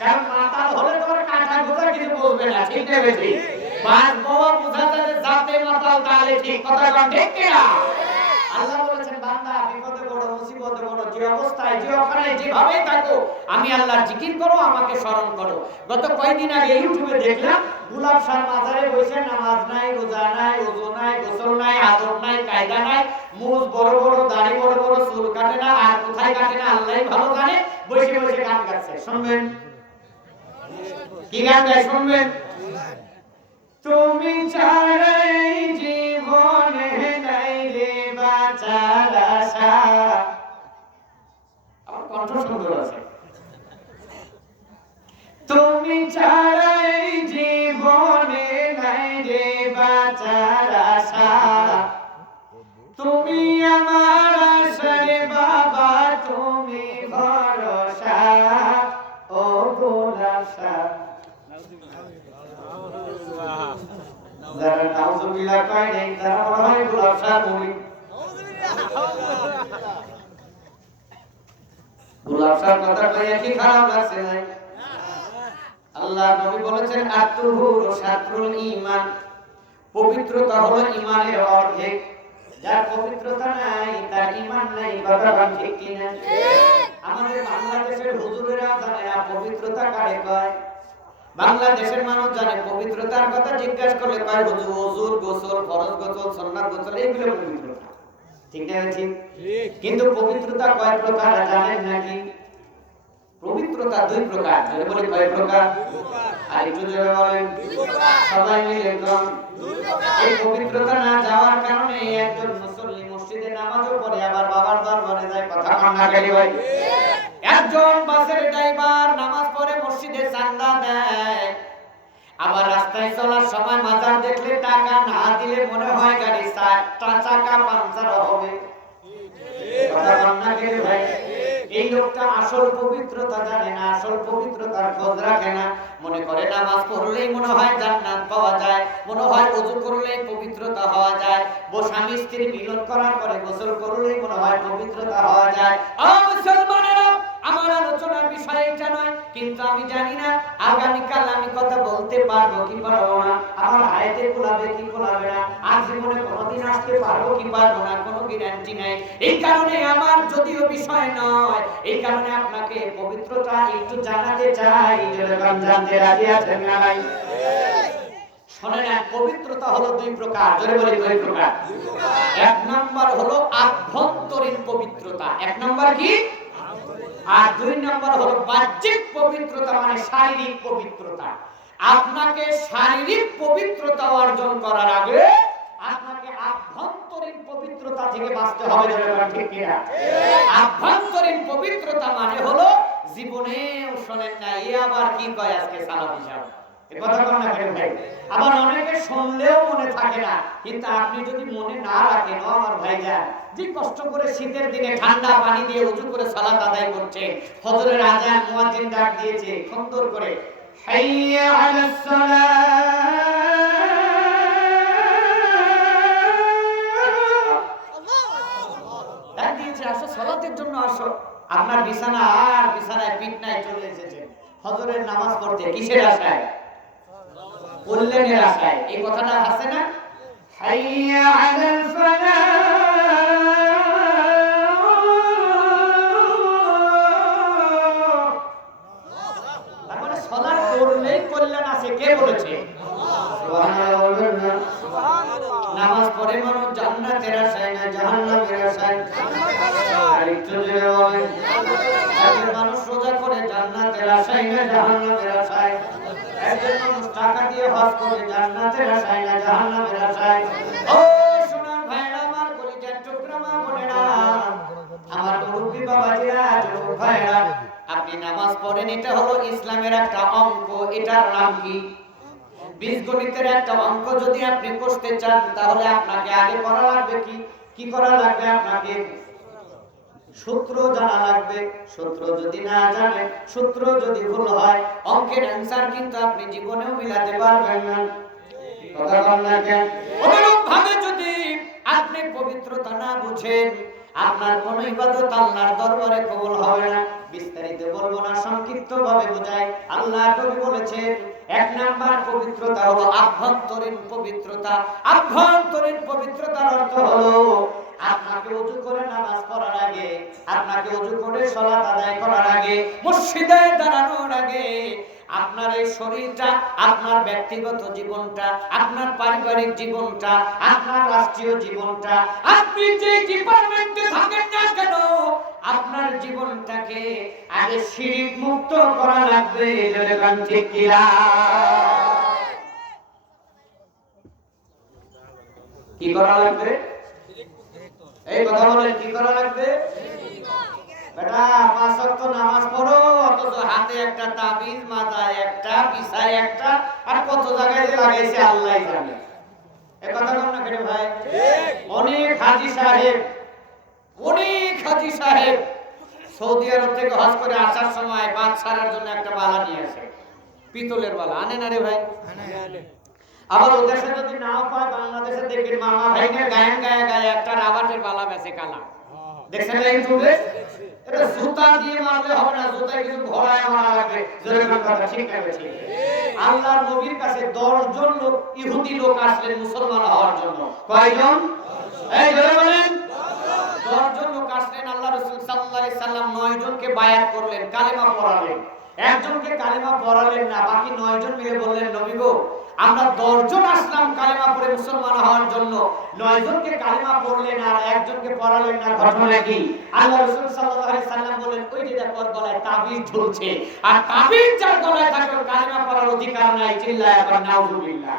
কারণ মাথা হলে তোমার কাঁটা গোটা কিছু বলবে না, ঠিক না বেশি? বাস বাবা বুঝা যায় যাতে মাথা তাহলে ঠিক। কথা বল ঠিক কিনা? আল্লাহ বলেছেন, বান্দা বিপদে পড়ো, মুসিবতে পড়ো, যে অবস্থায় যে ওখানে যেভাবেই থাকো, আমি আল্লাহর জিকির করো, আমাকে স্মরণ করো। গত কয়েকদিন আগে ইউটিউবে দেখলাম, গোলাপ শাহ মাজারে বসে নামাজ নাই, রোজা নাই, ওযু নাই, গোসল নাই, আদব নাই, কায়দা নাই, মুজ বড় বড়, দাড়ি বড় বড়, চুল কাটে না, আর কোথায় কাটে না আল্লাহই ভালো জানে, বসে বসে গান গাচ্ছে। শুনবেন কি গান গায়? শুনবেন? তুমি ছাড়া এই জীবনে নাই রে বাঁচার আশা। আমার কণ্ঠ সুন্দর আছে। তুমি ছাড়া এই জীবনে নাই রে বাঁচার আশা, তুমি আমার আশা রে বাবা, তুমি ভরসা, ও গোলাপ শাহ। যারা নাউজুবিল্লাহ কয় নাই তারা মনে হয় গোলাপ শাহ মুড়ি। গোলাপ শাহ কথা কইয়া কি খারাপ লাগছে নাই? আল্লাহ নবী বলেছেন, আত-তুহুর শাতরুল ঈমান, পবিত্রতা হলো ঈমানের অর্ধেক। যার পবিত্রতা নাই তার ঈমান নাই। কথা বল ঠিক কিনা? আমাদের বাংলাদেশের হুজুরেরা জানে না পবিত্রতা কারে কয়। বাংলাদেশের মানুষ জানে পবিত্রতার কথা, জিজ্ঞাসা করলে কয় হুজুর ওযুর গোসল, ফরজ গোসল, সুন্নাত গোসল, এগুলো পবিত্রতা। ঠিক না? ঠিক। কিন্তু পবিত্রতা কয় প্রকার জানেন নাকি? পবিত্রতা দুই প্রকার। যদি বলি কয় প্রকার? আর একটু জোরে বলেন সবাই মিলে কোন? এই পবিত্রতা না যাওয়ার কারণে একজন মুসল্লি মসজিদে নামাজও পড়ে আবার বাবার দরবারে যায়। কথা কন না গেলি ভাই? একজন বাসের ড্রাইভার নামাজ পড়ে মসজিদে চাঁদা দেয়, আবার রাস্তায় চলার সময় মাজার দেখলে টাকা না দিলে মনে লোকটা আসল পবিত্রতা জানে না, আসল পবিত্রতার খোঁজ রাখে না। মনে করে নামাজ পড়লেই মনে হয় জান্নাত পাওয়া যায়, মনে হয় ওযু করলেই পবিত্রতা হওয়া যায়, স্বামী স্ত্রী মিলন করার পরে গোসল করলেই মনে হয় পবিত্রতা হওয়া যায়। মুসলমানেরা, আমার আলোচনার বিষয় এটা নয়, কিন্তু আমি জানি না আগামীকাল আমি কথা বলতে পারবো কি পারবো না, আমার হায়াতে কুলাবে কি কুলাবে না, আর জীবনে কোনোদিন আসতে পারবো কি পারবো না, কোনো গ্যারান্টি নাই। এই কারণে আমার যদিও বিষয় নয়, এই কারণে আপনাকে পবিত্রতা একটু জানাতে চাই। যেরকম জানতে রাজি আছেন না নাই? শোনেন, পবিত্রতা হলো দুই প্রকার। জোরে বলি, দুই প্রকার। এক নাম্বার হলো আভ্যন্তরীণ পবিত্রতা। এক নাম্বার কি? আর দুই নাম্বার হলো বাহ্যিক পবিত্রতা, মানে শারীরিক পবিত্রতা। আপনাকে শারীরিক পবিত্রতা অর্জন করার আগে আপনাকে আভ্যন্তরীণ পবিত্রতা থেকে বাঁচতে হবে। ঠিক কিনা? আভ্যন্তরীণ পবিত্রতা মানে হলো জীবনেও শোনেন না, এ আবার কি কয় আজকে সালাফি সাহেব, এই কথা বল না কেন ভাই? আবার অনেকে শুনলেও মনে থাকে না, কিন্তু আপনি যদি মনে না রাখেন, আমার ভাইজান, যে কষ্ট করে শীতের দিনে ঠান্ডা পানি দিয়ে ওযু করে সালাত আদায় করছে, ফজরের আযান মুয়াজ্জিন ডাক দিয়েছে সুন্দর করে, হাইয়া আলাস সালাহ, ডাক দিয়েছে আসো সালাতের জন্য আসো। আপনার বিছানা আর বিছানায় পিঠ নাই, চলে এসেছে ফজরের নামাজ পড়তে। কিসের আশায়? কল্যাণের আশায়। এই কথাটা আছে না, হাইয়া আলাল ফালাহ, মানে সালাত পড়লেই কল্যাণ আছে। কে বলেছে? সুবহানাল্লাহ। নামাজ পড়ে মানুষ জান্নাতের আশায় না জাহান্নামের আশায়? আরেকটু জোরে বলেন। একজন মানুষ রোজা করে জান্নাতের আশায় না জাহান্নামের আশায়? একজন মানুষ টাকা দিয়ে হজ করে জান্নাতের আশায় না জাহান্নামের আশায়? ও সোনার ভাইরা, আমার কলিজার টুকরা মা বোনেরা, আমার মুরব্বি বাবাজিরা, যুবক ভাইরা, আপনি নামাজ পড়েন, এটা হলো ইসলামের একটা অঙ্ক। এটার নাম কি? বীজগণিতের একটা অঙ্ক যদি আপনি করতে চান, তাহলে আপনাকে আগে করা লাগবে কি? কি করা লাগবে? আপনাকে সূত্র জানা লাগবে। সূত্র যদি না জানেন, সূত্র যদি ভুল হয়, অঙ্কের অ্যানসার কিন্তু আপনি জীবনেও মিলাতে পারবেন না। কথা বল না কেন? অনুরূপ ভাবে যদি আপনি পবিত্রতা না বুঝেন, আপনার কোন ইবাদত আল্লাহর দরবারে কবুল হবে না। বিস্তারিত বলবো না, সংক্ষিপ্ত ভাবে বোঝাই। আল্লাহ নবী বলেছেন, এক নাম্বার পবিত্রতা হলো আভ্যন্তরীণ পবিত্রতা। আভ্যন্তরীণ পবিত্রতার অর্থ হলো আপনাকে ওযু করে নামাজ পড়ার আগে, আপনাকে ওযু করে সালাত আদায় করার আগে, মসজিদে দাঁড়ানোর আগে আপনার এই শরীরটা, আপনার ব্যক্তিগত জীবনটা, আপনার পারিবারিক জীবনটা, আপনার রাষ্ট্রীয় জীবনটা, আপনি যে ডিপার্টমেন্টে থাকেন না কেন, আপনার জীবনটাকে আগে শিরক মুক্ত করা লাগবে। যেরকম ঠিক কিনা? কি করা লাগবে? এই কথা বলেন, কি করা লাগবে? বেটা, 5 ওয়াক্ত নামাজ পড়ো, অথচ হাতে একটা তাবিজ, মাথায় একটা, বিছায় একটা, আর কত জায়গায় যে লাগাইছে আল্লাহই জানে। এই কথা বল না কেন ভাই? অনেক হাজী সাহেব সৌদি আরব থেকে হজ করে আসার সময় বাদ ছাড়ার জন্য একটা বালা নিয়ে আসে, পিতলের বালা। আনে না রে ভাই? আবার ও দেশে যদি নাও পায়, বাংলাদেশে দেখবেন মামা ভাইকে গায়ে গায়ে গায়ে একটা রাবাটের বালা বেচে কালা। দেখছেন না ইউটিউবে? এটা জুতা দিয়ে মারলে হবে না, জুতায় কিছু ঘোড়ায় মারা লাগবে। যেরকম কথা ঠিক আছে। ঠিক আল্লাহর নবীর কাছে 10 জন লোক, ইহুদি লোক আসলেন মুসলমান হওয়ার জন্য। কয়জন? এই জোরে বলেন। 10 জন লোক আসলেন। আল্লাহ রাসূল সাল্লাল্লাহু আলাইহি সাল্লাম 9 জনকে বায়াত করলেন, কালেমা পড়ালেন। একজনকে কালেমা পড়ালেন না, বাকি 9 জন মিলে বললেন, নবী গো, আমরা 10 জন আসলাম কালেমা পড়ে মুসলমান হওয়ার জন্য, 9 জনকে কালেমা পড়লেন আর একজনকে পড়ালেন না, ঘটনা কি? আল্লাহ রাসূল সাল্লাল্লাহু আলাইহি সাল্লাম বলেন, ওই যে দেখো গলায় তাবিজ ঝুলছে, আর তাবিজ যার গলায় থাকে কালেমা পড়ার অধিকার নাই। চিল্লায়া বলেন নাউযুবিল্লাহ।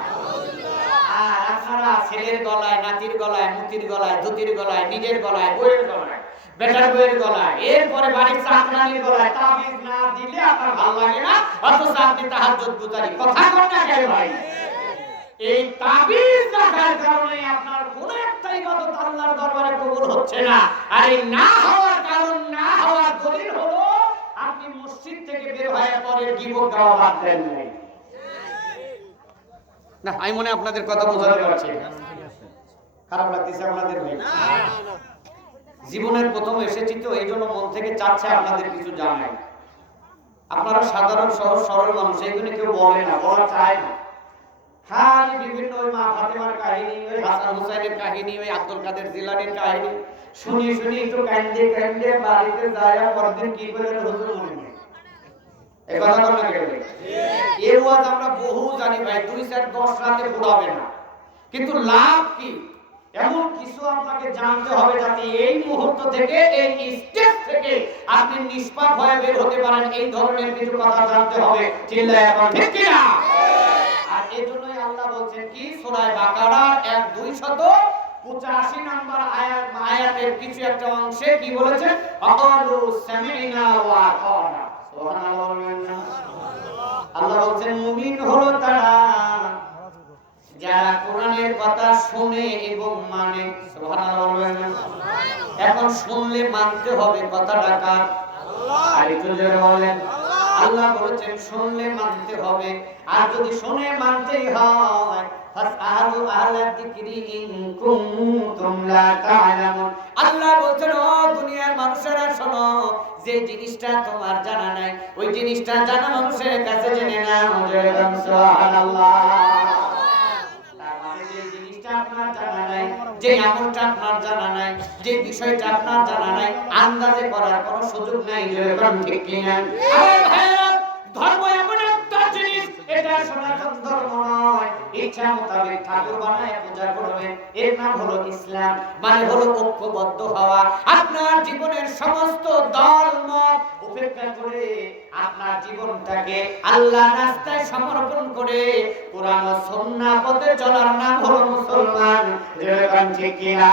আর আপনারা ছেলের গলায়, নাতির গলায়, মুতির গলায়, ধুতির গলায়, নিজের গলায়, বইয়ের গলায়, বেটার বইয়ের গলায়, এরপরে বাড়ির চাকরানির গলায় তাবিজ না দিলে আপনার ভালো লাগে না, অথচ আপনি তাহাজ্জুদ গুজারি। কথা বল না কেন ভাই? এই তাবিজ রাখার কারণে আপনার কোন একটা ইবাদত আল্লাহর দরবারে কবুল হচ্ছে না। আর এই না হওয়ার কারণ, না হওয়ার দলিল হলো মসজিদ থেকে বের হয়ে পরে গীবত গাওয়া বাদ দেন নাই। না আমি মনে আপনাদের কথা বোঝাতে পারছি, খারাপ লাগতেছে আপনাদের ভাই? জীবনের প্রথম এসেছি তো এই জন্য মন থেকে চাচ্ছে আপনাদের কিছু জানাই। আপনারা সাধারণ সহজ সরল মানুষ, এইগুলো কেউ বলে না, বলা চায় না। খালি বিভিন্ন ওই মা ফাতেমার কাহিনী, ওই হাসান হুসাইনের কাহিনী, ওই আব্দুল কাদের জিলানীর কাহিনী শুনি শুনি একটু কান্দে কান্দে বাড়িতে যায় পরদিন কি করে হুজুর মনে নেই। এই কথা বল না কেউ? এই ওয়াজ আমরা বহু জানি ভাই, 2-4-10 রাতে পুরাবে না, কিন্তু লাভ কি? এমন কিছু আপনাকে জানতে হবে যাতে এই মুহূর্ত থেকে, এই স্টেজ থেকে আপনি নিষ্পাপ হয়ে বের হতে পারেন। এই ধরনের কিছু কথা জানতে হবে। চিল্লায় এখন ঠিক কি না? আর এজন্যই আল্লাহ বলছেন কি সূরা বাকারার 285 নম্বর আয়াতের কিছু একটা অংশে কি বলেছেন? আকালু সামি'না ওয়া আতানা। সুবহানাল্লাহ। আল্লাহ বলছেন মুমিন হলো তারা যারা কোরআনের কথা শুনে এবং মানে। সুবহানাল্লাহ। এখন শুনলে মানতে হবে, কথাটা কার? আল্লাহ। আর একটু জোরে বলেন। আল্লাহ বলেছেন শুনলে মানতে হবে। আর যদি শুনে মানতেই হয় ফাসআলু আহলা যিকরি ইন কুনতুম লা তা'লামুন। আল্লাহ বলেছেন ও দুনিয়ার মানুষেরা শোনো, যে জিনিসটা তোমার জানা নাই ওই জিনিসটা জানা মানুষের কাছে জেনে নাও। সুবহানাল্লাহ। আপনার জানা নাই, যে আমলটা আপনার জানা নাই, যে বিষয়টা আপনার জানা নাই, আন্দাজে করার কোনো সুযোগ নাই। যেরকম ঠিক কিনা? আরে ভাইরা, ধর্ম এমন একটা জিনিস, এটা সনাতন ধর্ম নয়। ইচ্ছা মোতাবেক ঠাকুর বানায় পূজা করবেন, এর নাম হলো ইসলাম, মানে হলো ঐক্যবদ্ধ হওয়া। আপনার জীবনের সমস্ত দল মত উপেক্ষা করে আপনার জীবনটাকে আল্লাহর রাস্তায় সমর্পণ করে কোরআন ও সুন্নাহ পথে চলার নাম হলো মুসলমান। যেরকম ঠিক কি না?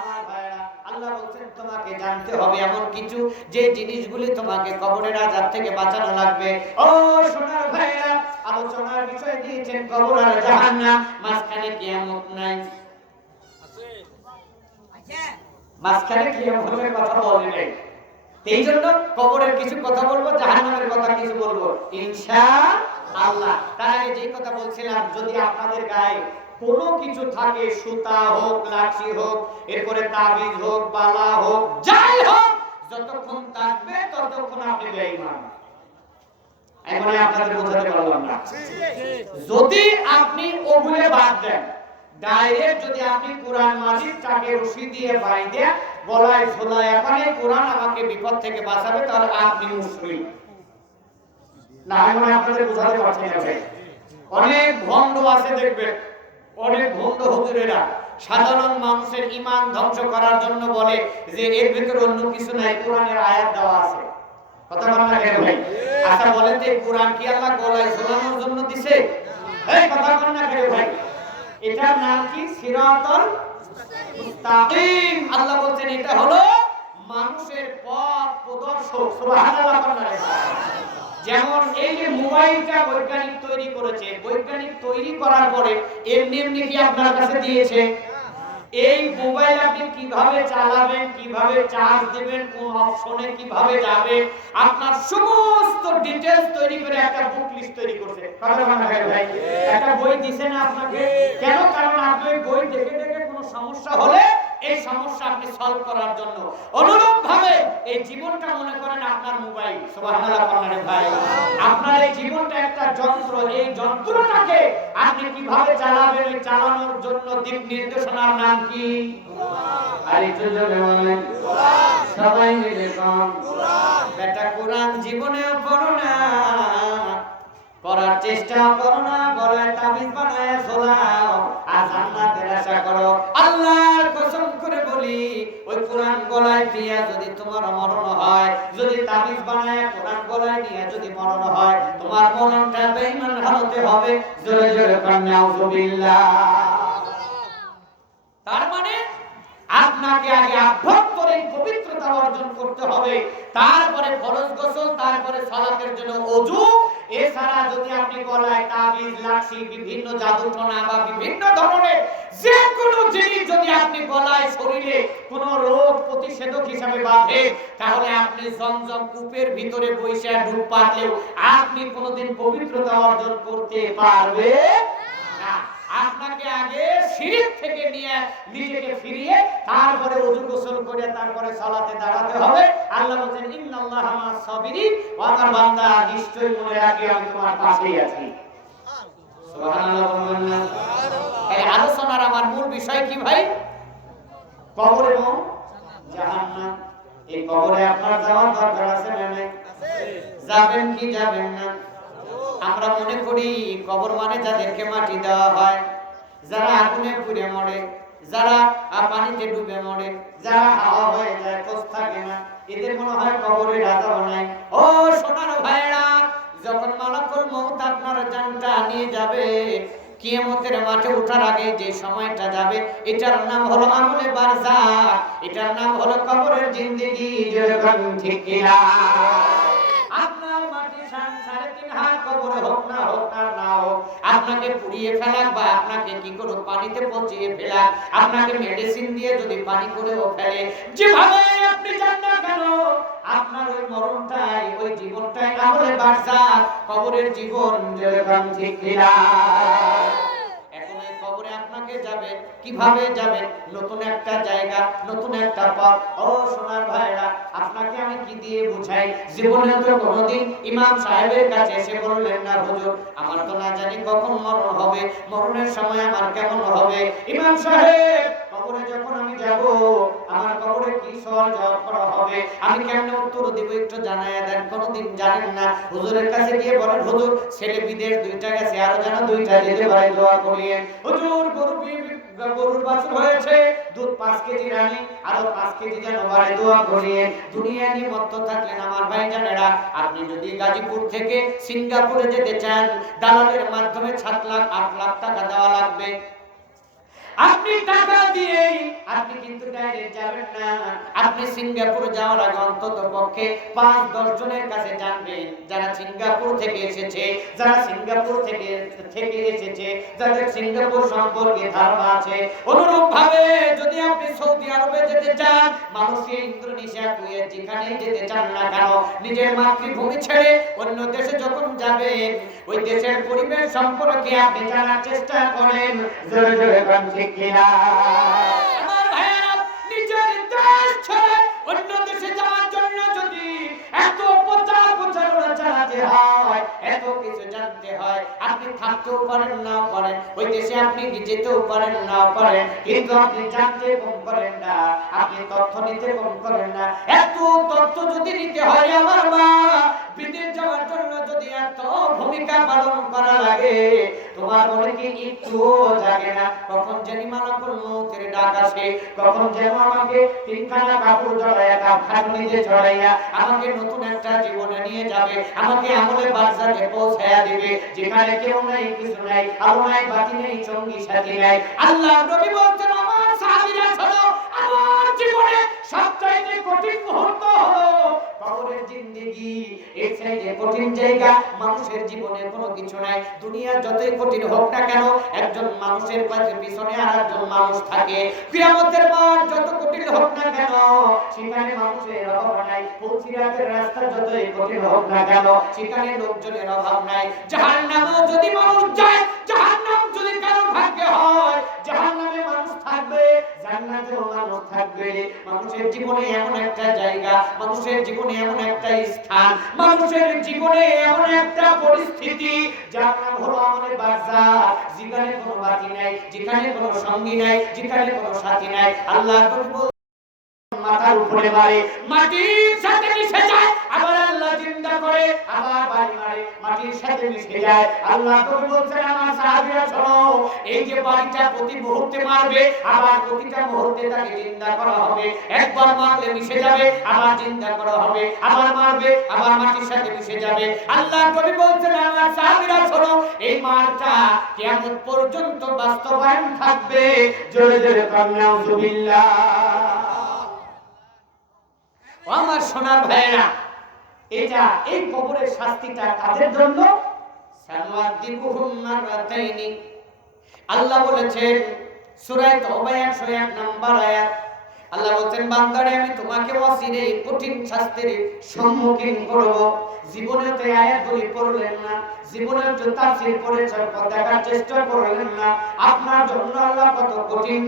আমার ভাইরা, আল্লাহ বলছেন তোমাকে জানতে হবে এমন কিছু যে জিনিসগুলি তোমাকে কবরের আযাব থেকে বাঁচানো লাগবে। ও সোনার ভাইরা, আলোচনার বিষয় দিয়েছেন কবর আর জাহান্নাম, মাঝখানে কিয়ামত নাই। মাঝখানে কিয়ামতের কথা বলে নেই, এই জন্য কবরের কিছু কথা বলবো, জাহান্নামের কথা কিছু বলবো ইনশাআল্লাহ। তার আগে যে কথা বলছিলাম, যদি আপনাদের গায়ে কোনো কিছু থাকে, সুতা হোক, লাঠি হোক, এরপরে তাবিজ হোক, বালা হোক, যাই হোক, যতক্ষণ থাকবে ততক্ষণ আপনি বেঈমান। এখন আপনাদের বোঝাতে পারলাম না। যদি আপনি ওগুলো বাদ দেন, ডাইরেক্ট যদি আপনি কোরআন মাজিদটাকে রশি দিয়ে বাইন্ধে গলায় ঝোলায় এখানে কোরআন আমাকে বিপদ থেকে বাঁচাবে, তাহলে আপনি মুসলিম না। এখন আপনাদের বোঝাতে পারছি না ভাই। অনেক ভণ্ড আছে দেখবেন, অনেক ভণ্ড হুজুরেরা সাধারণ মানুষের ঈমান ধ্বংস করার জন্য বলে যে এর ভিতরে অন্য কিছু নাই, কোরআনের আয়াত দেওয়া আছে। কথা বলেন না কেন ভাই? আচ্ছা বলেন যে কোরআন কি আল্লাহ গলায় ঝোলানোর জন্য দিয়েছে? এই কথা বলেন না কেন ভাই? এটার নাম কি? সিরাতাল মুস্তাকিম। আল্লাহ বলছেন এটা হলো মানুষের পথ প্রদর্শক। সুবহানাল্লাহ। যেমন এই যে মোবাইলটা বৈজ্ঞানিক তৈরি করেছে, বৈজ্ঞানিক তৈরি করার পরে এমনি এমনি কি আপনার কাছে দিয়েছে? এই মোবাইল আপনি কিভাবে চালাবেন, কিভাবে চার্জ দিবেন, কোন অপশনে কিভাবে যাবেন, আপনার সমস্ত ডিটেইলস তৈরি করে একটা বুক লিস্ট তৈরি করছে। কথা বলা হয় ভাই, একটা বই দিছে না আপনাকে? কেন? কারণ আপনি ওই বই দেখে দেখে কোনো সমস্যা হলে এই সমস্যা আপনি সলভ করার জন্য। অনুরূপ ভাবে এই জীবনটা মনে করেন আপনার মোবাইল। সুবহানাল্লাহ ভাই, আপনার এই জীবনটা একটা যন্ত্র। এই যন্ত্রটাকে আপনি কিভাবে চালাবেন, এই চালানোর জন্য দিক নির্দেশনার নাম কি? আর একটু জোরে বলেন কোরআন। সবাই মিলে কোরআন। বেটা কোরআন জীবনেও পড়ো না, পড়ার চেষ্টা করো না, গলায় তাবিজ বানায় ঝোলাও আর জান্নাতের আশা করো। আল্লাহর কসম করে বলি, ওই কোরআন গলায় দিয়ে যদি তোমার মরণ হয়, যদি তাবিজ বানায় কোরআন গলায় নিয়ে যদি মরণ হয়, তোমার মরণটা বেঈমান হালতে হবে। জোরে জোরে বলেন নাউযুবিল্লাহ। তার মানে আপনাকে আগে আভ্যন্তরীণ পবিত্রতা অর্জন করতে হবে, তারপরে ফরজ গোসল, তারপরে সালাতের জন্য ওযু। এছাড়া যদি আপনি আপনি গলায় তাবিজ লাঠি বিভিন্ন জাদুটনা বা বিভিন্ন ধরনের যে কোনো জিনিস যদি আপনি গলায় শরীরে কোনো রোগ প্রতিষেধক হিসাবে বাঁধে, তাহলে আপনি জমজম কূপের ভিতরে বসে ডুব পারলেও আপনি কোনোদিন পবিত্রতা অর্জন করতে পারবে না। আপনাকে আগে শিরক থেকে নিয়ে নিজেকে ফিরিয়ে তারপরে ওযু গোসল করে তারপরে সালাতে দাঁড়াতে হবে। আল্লাহ বলেন ইন্নাল্লাহা মা'আস সাবিরিন, ও আমার বান্দা নিশ্চয়ই মনে রাখি আমি তোমার পাশেই আছি। সুবহানাল্লাহ বলুন না। এই আলোচনার আমার মূল বিষয় কি ভাই? কবর এবং জাহান্নাম। এই কবরে আপনার যাওয়ার দরকার আছে না নাই? যাবেন কি যাবেন না? আমরা মনে করি কবর মানে যাদেরকে মাটি দেওয়া হয়, যারা আগুনে পুড়ে মরে, যারা পানিতে ডুবে মরে, যারা হাওয়া হয়ে যায়, খোঁজ থাকে না, এদের মনে হয় কবরে রাজা বানায়। ও সোনার ভাইরা, যখন মালাকুল মউত আপনার জানটা নিয়ে যাবে, কিয়ামতের মাঠে ওঠার আগে যে সময়টা যাবে, এটার নাম হলো আমলে বারজাখ, এটার নাম হলো কবরের জিন্দেগি। যেরকম ঠিক কিনা? আপনার মাটি 3.5 হাত কবরে হোক না হোক আর না হোক, আপনাকে পুড়িয়ে ফেলাক বা আপনাকে কি করে পানিতে পচিয়ে ফেলাক, আপনাকে মেডিসিন দিয়ে যদি পানি করেও ফেলে, যেভাবে আপনি জান না কেন, আপনার ওই মরণটাই ওই জীবনটাই আমলে বারজাখ, কবরের জীবন। যেরকম ঠিক কিনা? এখন এই কবরে আপনাকে যাবে, কিভাবে যাবে? নতুন একটা জায়গা, নতুন একটা পথ। ও সোনার ভাইরা, আপনাকে আমি কি দিয়ে বুঝাই? জীবনে তো কোনোদিন ইমাম সাহেবের কাছে এসে বললেন না, হুজুর আমার তো না জানি কখন মরণ হবে, মরণের সময় আমার কেমন হবে। ইমাম সাহেব, কবরে যখন আমি যাব, আমার কবরে কি সওয়াল জবাব করা হবে, আমি কেমনে উত্তর দিব একটু জানায়া দেন। কোনোদিন জানেন না, হুজুরের কাছে গিয়ে বলেন, হুজুর ছেলে বিদেশ 2টা গেছে, আরো যেন 2টা যেতে পারে, দোয়া করিয়েন। হুজুর গরুর বাছুর হয়েছে, দুধ 5 কেজি রানী, আরো 5 কেজি যেন বাড়ে, দোয়া করিয়েন। দুনিয়া নিয়ে মত্ত থাকলেন আমার ভাইজানেরা, আপনি যদি গাজীপুর থেকে সিঙ্গাপুরে যেতে চান, দালালের মাধ্যমে 7 লাখ 8 লাখ টাকা দেওয়া লাগবে। আপনি টাকা দিয়ে আপনি কিন্তু ডাইরেক্ট যাবেন না। আপনি সিঙ্গাপুর যাওয়ার আগে অন্তত পক্ষে 5-10 জনের কাছে জানবেন, যারা সিঙ্গাপুর থেকে এসেছে, যারা সিঙ্গাপুর থেকে এসেছে, যাদের সিঙ্গাপুর সম্পর্কে ধারণা আছে। অনুরূপ ভাবে যদি আপনি সৌদি আরবে যেতে চান, মালয়েশিয়া, ইন্দোনেশিয়া, কুয়েত, যেখানে যেতে চান না কেন, নিজের মাতৃভূমি ছেড়ে অন্য দেশে যখন যাবেন, ওই দেশের পরিবেশ সম্পর্কে আপনি জানার চেষ্টা করেন। জোরে জোরে বলেন ঠিক কিনা? আমার ভাইয়েরা, নিজের দেশ ছেড়ে অন্য দেশে যাওয়ার জন্য যদি এত প্রচারণা চালাতে হয়, এত কিছু জানতে হয়, আপনি থাকতেও পারেন নাও পারেন, ওই দেশে আপনি যেতেও পারেন নাও পারেন, কিন্তু আপনি জানতে কম করেন না, আপনি তথ্য নিতে কম করেন না। এত তথ্য যদি নিতে হয় আমার মা, বিদেশ যাওয়ার জন্য যদি এত ভূমিকা পালন করা লাগে, তোমার মনে কি একটু জাগে না কখন জানি মালাকুল মউতের ডাক আসে, কখন যেন আমাকে 3খানা কাপড় জড়াইয়া, খাটুনিতে জড়াইয়া আমাকে নতুন একটা জীবনে নিয়ে যাবে, আমাকে আমলে বারজাখে পৌঁছায়া দিবে, যেখানে কেউ নাই, কিছু নাই, আলো নাই, বাতি নেই, সঙ্গী সাথী নাই। আল্লাহ নবী বলছেন, আমার সাহাবীরা শোনো, আমার জীবনে সবচাইতে কঠিন মুহূর্ত হলো কবরের জিন্দেগি। এর চাইতে কঠিন জায়গা মানুষের জীবনে কোনো কিছু নাই। দুনিয়া যতই কঠিন হোক না কেন, একজন মানুষের পিছনে আরেকজন মানুষ থাকে। কিয়ামতের মাঠ যত কঠিন হোক না কেন, সেখানে মানুষের অভাব নাই। পুলসিরাতের রাস্তা যতই কঠিন হোক না কেন, সেখানে লোকজনের অভাব নাই। জাহান্নামেও যদি মানুষ যায়, জাহান্নাম যদি কারোর ভাগ্যে হয়, জাহান্নামে মানুষ থাকবে, জান্নাতেও মানুষ থাকবে। মানুষের জীবনে এমন একটা জায়গা, মানুষের জীবনে এমন একটা স্থান, মানুষের জীবনে এমন একটা পরিস্থিতি, যার নাম হলো আমলে বারজাখ, যেখানে কোনো বাতি নাই, যেখানে কোনো সঙ্গী নাই, যেখানে কোনো সাথী নাই। আল্লাহ মাথার উপরে মারে, মাটির সাথে মিশে যায়, আবার আল্লাহ জিন্দা করে, আবার বাড়ি মারে, মাটির সাথে মিশে যায়। আল্লাহ কবি বলছেন, আমার সাহাবীরা শোনো, এই যে বাড়িটা প্রতি মুহূর্তে মারবে, আবার প্রতিটা মুহূর্তে তাকে জিন্দা করা হবে। একবার মারলে মিশে যাবে, আবার জিন্দা করা হবে, আবার মারবে, আবার মাটির সাথে মিশে যাবে। আল্লাহ কবি বলছেন, আমার সাহাবীরা শোনো, এই মারটা কিয়ামত পর্যন্ত বাস্তবায়ন থাকবে। জোরে জোরে নাউজুবিল্লাহ। আমার সোনার ভাইরা, এটা এই কবরের শাস্তিটা কাদের জন্য? নুআযিবুহুম মাররাতাইনি। আল্লাহ বলেছেন সূরা তাওবা 101 নম্বর আয়াত, আল্লাহ বলেন বান্দারে আমি তোমাকে অচিরে কঠিন শাস্তির সম্মুখীন করব। জীবনে তো আয়াতগুলি পড়লেন না, জীবনে তো তাফসীর পড়েছেন, দেখার চেষ্টা করলেন না। আপনার জন্য আল্লাহ কত কঠিন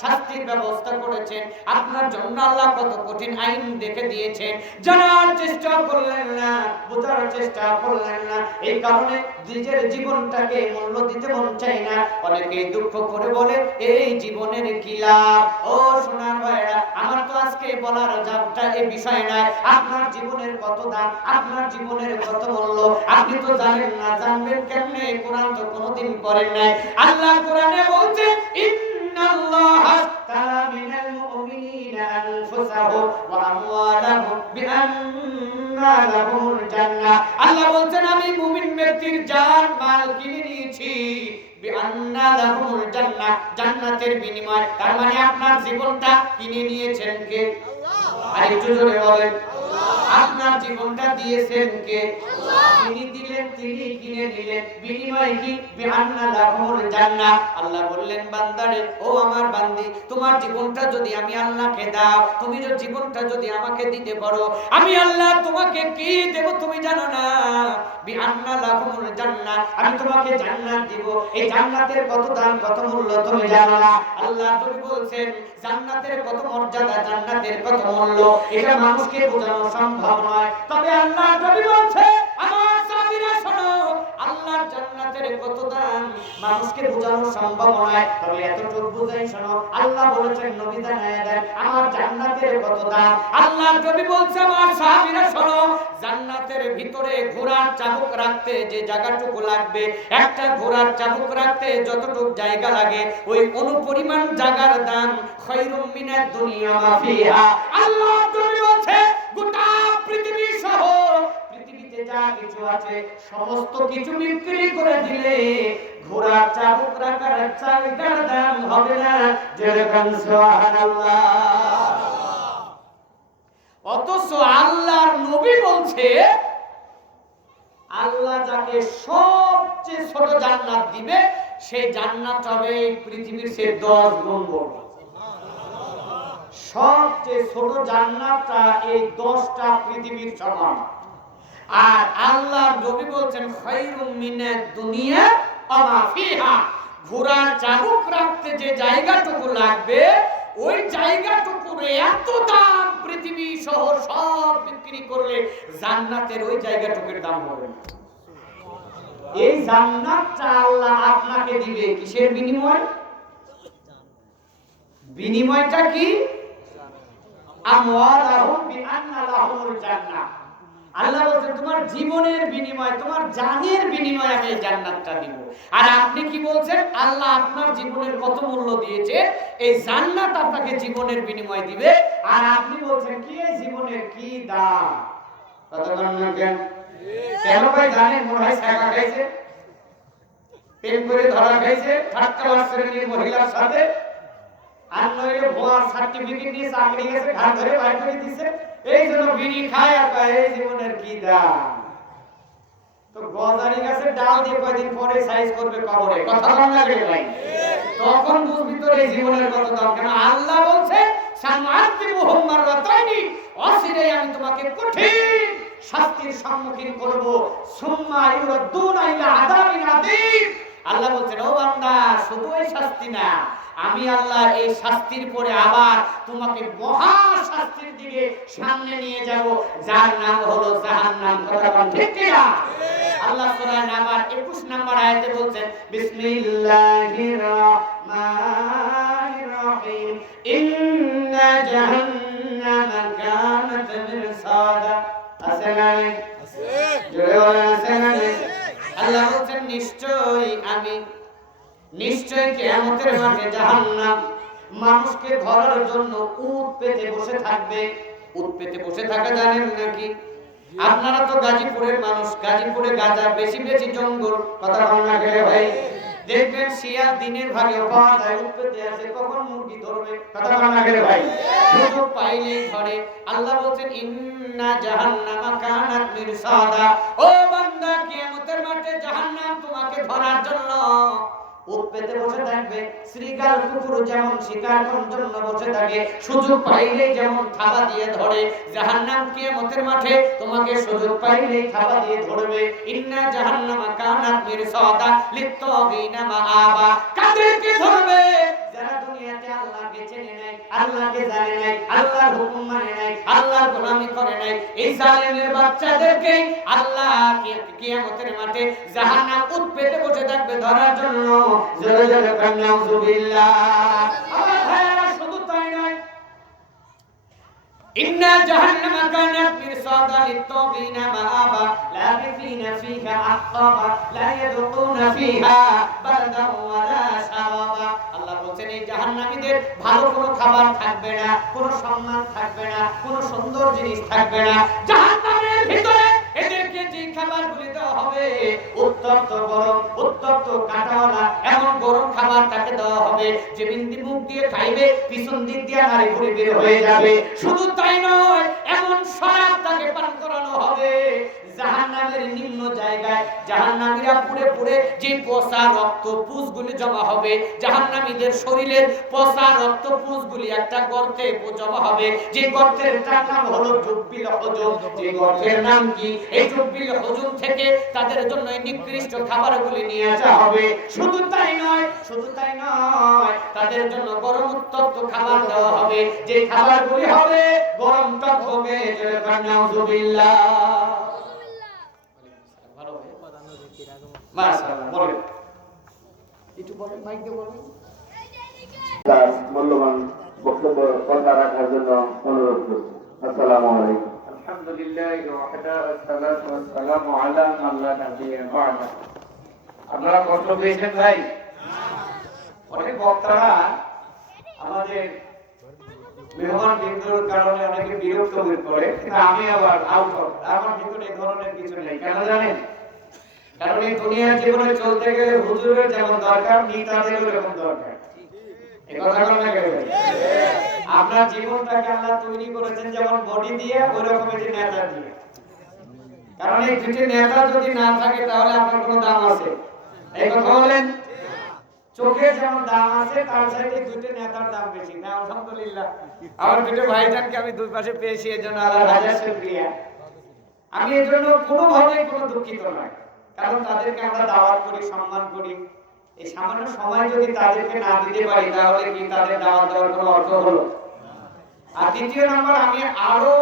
শাস্তির ব্যবস্থা করেছেন, আপনার জন্য আল্লাহ কত কঠিন আইন দেখে দিয়েছেন, জানার চেষ্টা করলেন না, বোঝার চেষ্টা করলেন না। এই কারণে নিজের জীবনটাকে মূল্য দিতে মন চায় না। অনেকেই দুঃখ করে বলে এই জীবনের কি লাভ। ও সোনার ভাইরা, আমার তো আজকে বলার যাবটা এই বিষয় নয়। আপনার জীবনের কত দাম, আপনার জীবনের কত মূল্য আপনি তো জানেন না। জানবেন কেমনে? কোরআন তো কোনোদিন পড়েন নাই। আল্লাহ কোরআনে বলছে ইন্নাল্লাহা আশতারা মিনাল মুমিনিনা আনফুসাহুম ওয়া আমওয়ালাহুম বিআন্না লাহুমুল জান্নাহ। আল্লাহ বলছেন আমি মুমিন ব্যক্তির জান মাল কিনে নিয়েছি বিআন্না লাহুমুল জান্নাহ, জান্নাতের বিনিময়। তার মানে আপনার জীবনটা কিনে নিয়েছেন কে? আল্লাহ। আর একটু জোরে বলেন আপনার জীবনটা দিয়েছেন কে? তিনি দিলেন, তিনি কিনে নিলেন। বিনিময় কি? বিআন্না লাহুমুল জান্নাহ। আল্লাহ বললেন বান্দারে, ও আমার বান্দি, তোমার জীবনটা যদি আমি আল্লাহকে দাও, তুমি যে জীবনটা যদি আমাকে দিতে পারো, আমি আল্লাহ তোমাকে কি দেব তুমি জানো না? বিআন্না লাহুমুল জান্নাহ, আমি তোমাকে জান্নাত দিব। এই জান্নাতের কত দাম, কত মূল্য তুমি জানো না। আল্লাহ তুমি বলছেন জান্নাতের কত মর্যাদা, জান্নাতের কত মূল্য, এটা মানুষকে বোঝানো সম্ভব নয়। তবে আল্লাহ নবী বলছে আমার সাহাবীরা শোনো, আল্লাহর জান্নাতের কত দাম মানুষকে বোঝানো সম্ভব নয়। তবে এতটুকু বুঝাই শোনো, আল্লাহ বলেছেন নবী জানায়া দেন আমার জান্নাতের কত দাম। আল্লাহ নবী বলছে আমার সাহাবীরা শোনো, জান্নাতের ভিতরে ঘোড়ার চাবুক রাখতে যে জায়গাটুকু লাগবে, একটা ঘোড়ার চাবুক রাখতে যতটুকু জায়গা লাগে, ওই অনুপরিমাণ জায়গার দাম খায়রুম মিনাদ দুনিয়া মা ফিহা। আল্লাহ নবী বলছে গোটা পৃথিবী সহ পৃথিবীতে যা কিছু আছে সমস্ত কিছু বিক্রি করে দিলে ঘোড়ার চাবুক রাখার জায়গার দাম হবে না। যেরকম সুবহানাল্লাহ। অথচ আল্লাহর নবী বলছে আল্লাহ যাকে সবচেয়ে ছোট জান্নাত দিবে সেই জান্নাত হবে পৃথিবীর চেয়ে 10 গুণ বড়। সবচেয়ে ছোট জান্নাতটা এই 10টা পৃথিবীর সমান। আর আল্লাহর নবী বলছেন খায়রুম মিনাদ দুনিয়া ওয়া মা ফিহা, ঘোড়ার চাবুক রাখতে যে জায়গাটুকু লাগবে ওই জায়গাটুকুর এত দাম পৃথিবী সহ সব বিক্রি করলে জান্নাতের ওই জায়গাটুকুর দাম হবে না। এই জান্নাতটা আল্লাহ আপনাকে দিবে কিসের বিনিময়? বিনিময়টা কি? আমওয়ালাহুম বিআন্না লাহুমুল জান্নাহ। আল্লাহ বলেন তোমার জীবনের বিনিময়, তোমার জানের বিনিময়ে আমি এই জান্নাতটা দিব। আর আপনি কি বলছেন? আল্লাহ আপনার জীবনের কত মূল্য দিয়েছে, এই জান্নাত আপনাকে জীবনের বিনিময় দিবে। আর আপনি বলছেন কি এই জীবনের কি দাম? কতক্ষণ না কেন? কেন ভাই জানেন? মনে হয় ছাকা খাইছে, প্রেম করে ধরা খাইছে, ঠাট্টা শ্রেণীর মহিলার সাথে, আর নইলে ভুয়ার সার্টিফিকেট দিয়ে চাকরি গেছে, ঘাট ধরে বাইর করে দিছে। এই জন্য বিড়ি খায় আর কয় এই জীবনের কি দাম। তো গজারি গাছের ডাল দিয়ে কয়দিন পরে সাইজ করবে কবরে, কথা বলা লাগে ভাই। তখন বুঝবি তোর এই জীবনের কত দাম। কেন আল্লাহ বলছে সানুআযিবুহুম মাররাতাইনি, অচিরে আমি তোমাকে কঠিন শাস্তির সম্মুখীন করব। সুম্মা ইউরাদ্দুনা ইলা আযাবিন আযীম। আল্লাহ বলছেন ও বান্দা শুধু এই শাস্তি না, আমি আল্লাহ এই শাস্তির পরে আবার তোমাকে মহা শাস্তির দিকে সামনে নিয়ে যাব, যার নাম হলো জাহান্নাম। কথা বলেন ঠিক কি না? আল্লাহ সূরা নামার 21 নম্বর আয়াতে বলছেন বিসমিল্লাহির রহমানির রহিম ইন্না জাহান্নামা কানাত মিরসাদা। আছে না? আছে। জোরে বলেন আছে না? আল্লাহ বলছেন নিশ্চয় কিয়ামতের মাঠে জাহান্নাম মানুষকে ধরার জন্য উট পেতে বসে থাকবে। উট পেতে বসে থাকা জানেন নাকি? আপনারা তো গাজীপুরের মানুষ, গাজীপুরে গাজা বেশি বেশি জঙ্গল, কথা বল না গেলে ভাই। দেখবেন শিয়াল দিনের ভাগে পাওয়া যায়, উৎপত্তি আছে, কখন মুরগি ধরবে, কথা বলেন না কেন ভাই? সুযোগ পাইলেই ধরে। আল্লাহ বলেন ইন্না জাহান্নামা কানাত মিরসাদা, ও বান্দা কিয়ামতের মাঠে জাহান্নাম তোমাকে ধরার জন্য উৎপেতে বসে থাকবে। শ্রীগাল কুকুর যেমন শিকার করার জন্য বসে থাকে, সুযোগ পাইলেই যেমন থাবা দিয়ে ধরে, জাহান্নাম কিয়ামতের মাঠে তোমাকে সুযোগ পাইলেই থাবা দিয়ে ধরবে। ইন্না জাহান্নামা কানাত মিরসাদা লিত্তাগিনা মাআবা, কাদেরকে ধরবে? যারা দুনিয়াতে আল্লাহকে চেনে নাই, আল্লাহকে জানে নাই, আল্লাহর হুকুম মানে নাই, আল্লাহর গোলামি করে নাই, এই জালেমের বাচ্চাদেরকে আল্লাহ কিয়ামতের মাঠে জাহান্নাম উৎপেতে বসে থাকবে ধরার জন্য। জোরে জোরে বলেন নাউযুবিল্লাহ। আমার ভাইরা শুধু তাই নয়, ইন্না জাহান্নামা কানাত মিরসাদা লিত্তাগিনা মাআবা লাবিসিনা ফিহা আহকাবা লা ইয়াযুকুনা ফিহা বারদান ওয়ালা শারাবা। আল্লাহ বলেন এই জাহান্নামীদের ভালো কোনো খাবার থাকবে না, কোনো সম্মান থাকবে না, কোনো সুন্দর জিনিস থাকবে না। জাহান্নামের ভিতরে এদেরকে যে খাবারগুলি দেওয়া হবে উত্তপ্ত গরম, উত্তপ্ত কাঁটাওয়ালা এমন গরম খাবার তাকে দেওয়া হবে যে বিন্দি মুখ দিয়ে খাইবে পিছন দিক দিয়ে নারী ঘুরে বের হয়ে যাবে। শুধু তাই নয়, এমন শরাব তাকে পান করানো হবে জাহান্নামের নিম্ন জায়গায়। জাহান্নামীরা পুড়ে পুড়ে যে পচা রক্ত পুঁজগুলি জমা হবে, জাহান্নামীদের শরীরের পচা রক্ত পুঁজগুলি একটা গর্তে জমা হবে, যে গর্তের নাম হলো জুব্বিল হুজুম। যে গর্তের নাম কি? এই জুব্বিল হুজুম থেকে তাদের জন্য নিকৃষ্ট খাবারগুলি নিয়ে আসা হবে। শুধু তাই নয়, শুধু তাই নয়, তাদের জন্য গরম উত্তপ্ত খাবার দেওয়া হবে, যে খাবারগুলি হবে গরম টকবকে। জোরে বলেন নাউযুবিল্লাহ। ভালো হয় মাশাআল্লাহ। বলেন একটু বলেন, মাইক দিয়ে বলেন। তার মূল্যবান বক্তব্য কথা রাখার জন্য অনুরোধ করছি। আসসালামু আলাইকুম। আলহামদুলিল্লাহ ওয়াহদা ওয়াসসালাতু ওয়াসসালামু আলা মান লা নাবিয়্যা বা'দা। আপনারা কষ্ট পেয়েছেন ভাই? অনেক বক্তারা আমাদের মেহমান বিন্দুর কারণে অনেকে বিরক্ত হয়ে পড়ে, কিন্তু আমি আবার আউট অফ, আমার ভিতরে এই ধরনের কিছু নেই। কেন জানেন? কারণ এই দুনিয়ার জীবনে চলতে গেলে হুজুরের যেমন দরকার, নেতাদেরও এরকম দরকার। এই কথা বলেন না কেন? আপনার জীবনটাকে আল্লাহ তৈরি করেছেন যেমন বডি দিয়ে, ওই রকমের নেতা দিয়ে। কারণ এই দুটি নেতা যদি না থাকে তাহলে আপনার কোনো দাম আছে? এই কথা বলেন। চোখে যেমন দাম আছে তার সাথে দুটো নেতার দাম বেশি। না আলহামদুলিল্লাহ, আমার দুটো ভাইজানকে আমি দুই পাশে পেয়েছি, এর জন্য আল্লাহর হাজার শুকরিয়া। আমি এর জন্য কোনোভাবেই কোনো দুঃখিত নয়, কারণ তাদেরকে আমরা দাওয়াত করি, সম্মান করি। এই সামান্য সময় যদি তাদেরকে না দিতে পারি তাহলে কি তাদের দাওয়াত দেওয়ার কোনো অর্থ হলো? আর দ্বিতীয় নম্বর, আমি আরো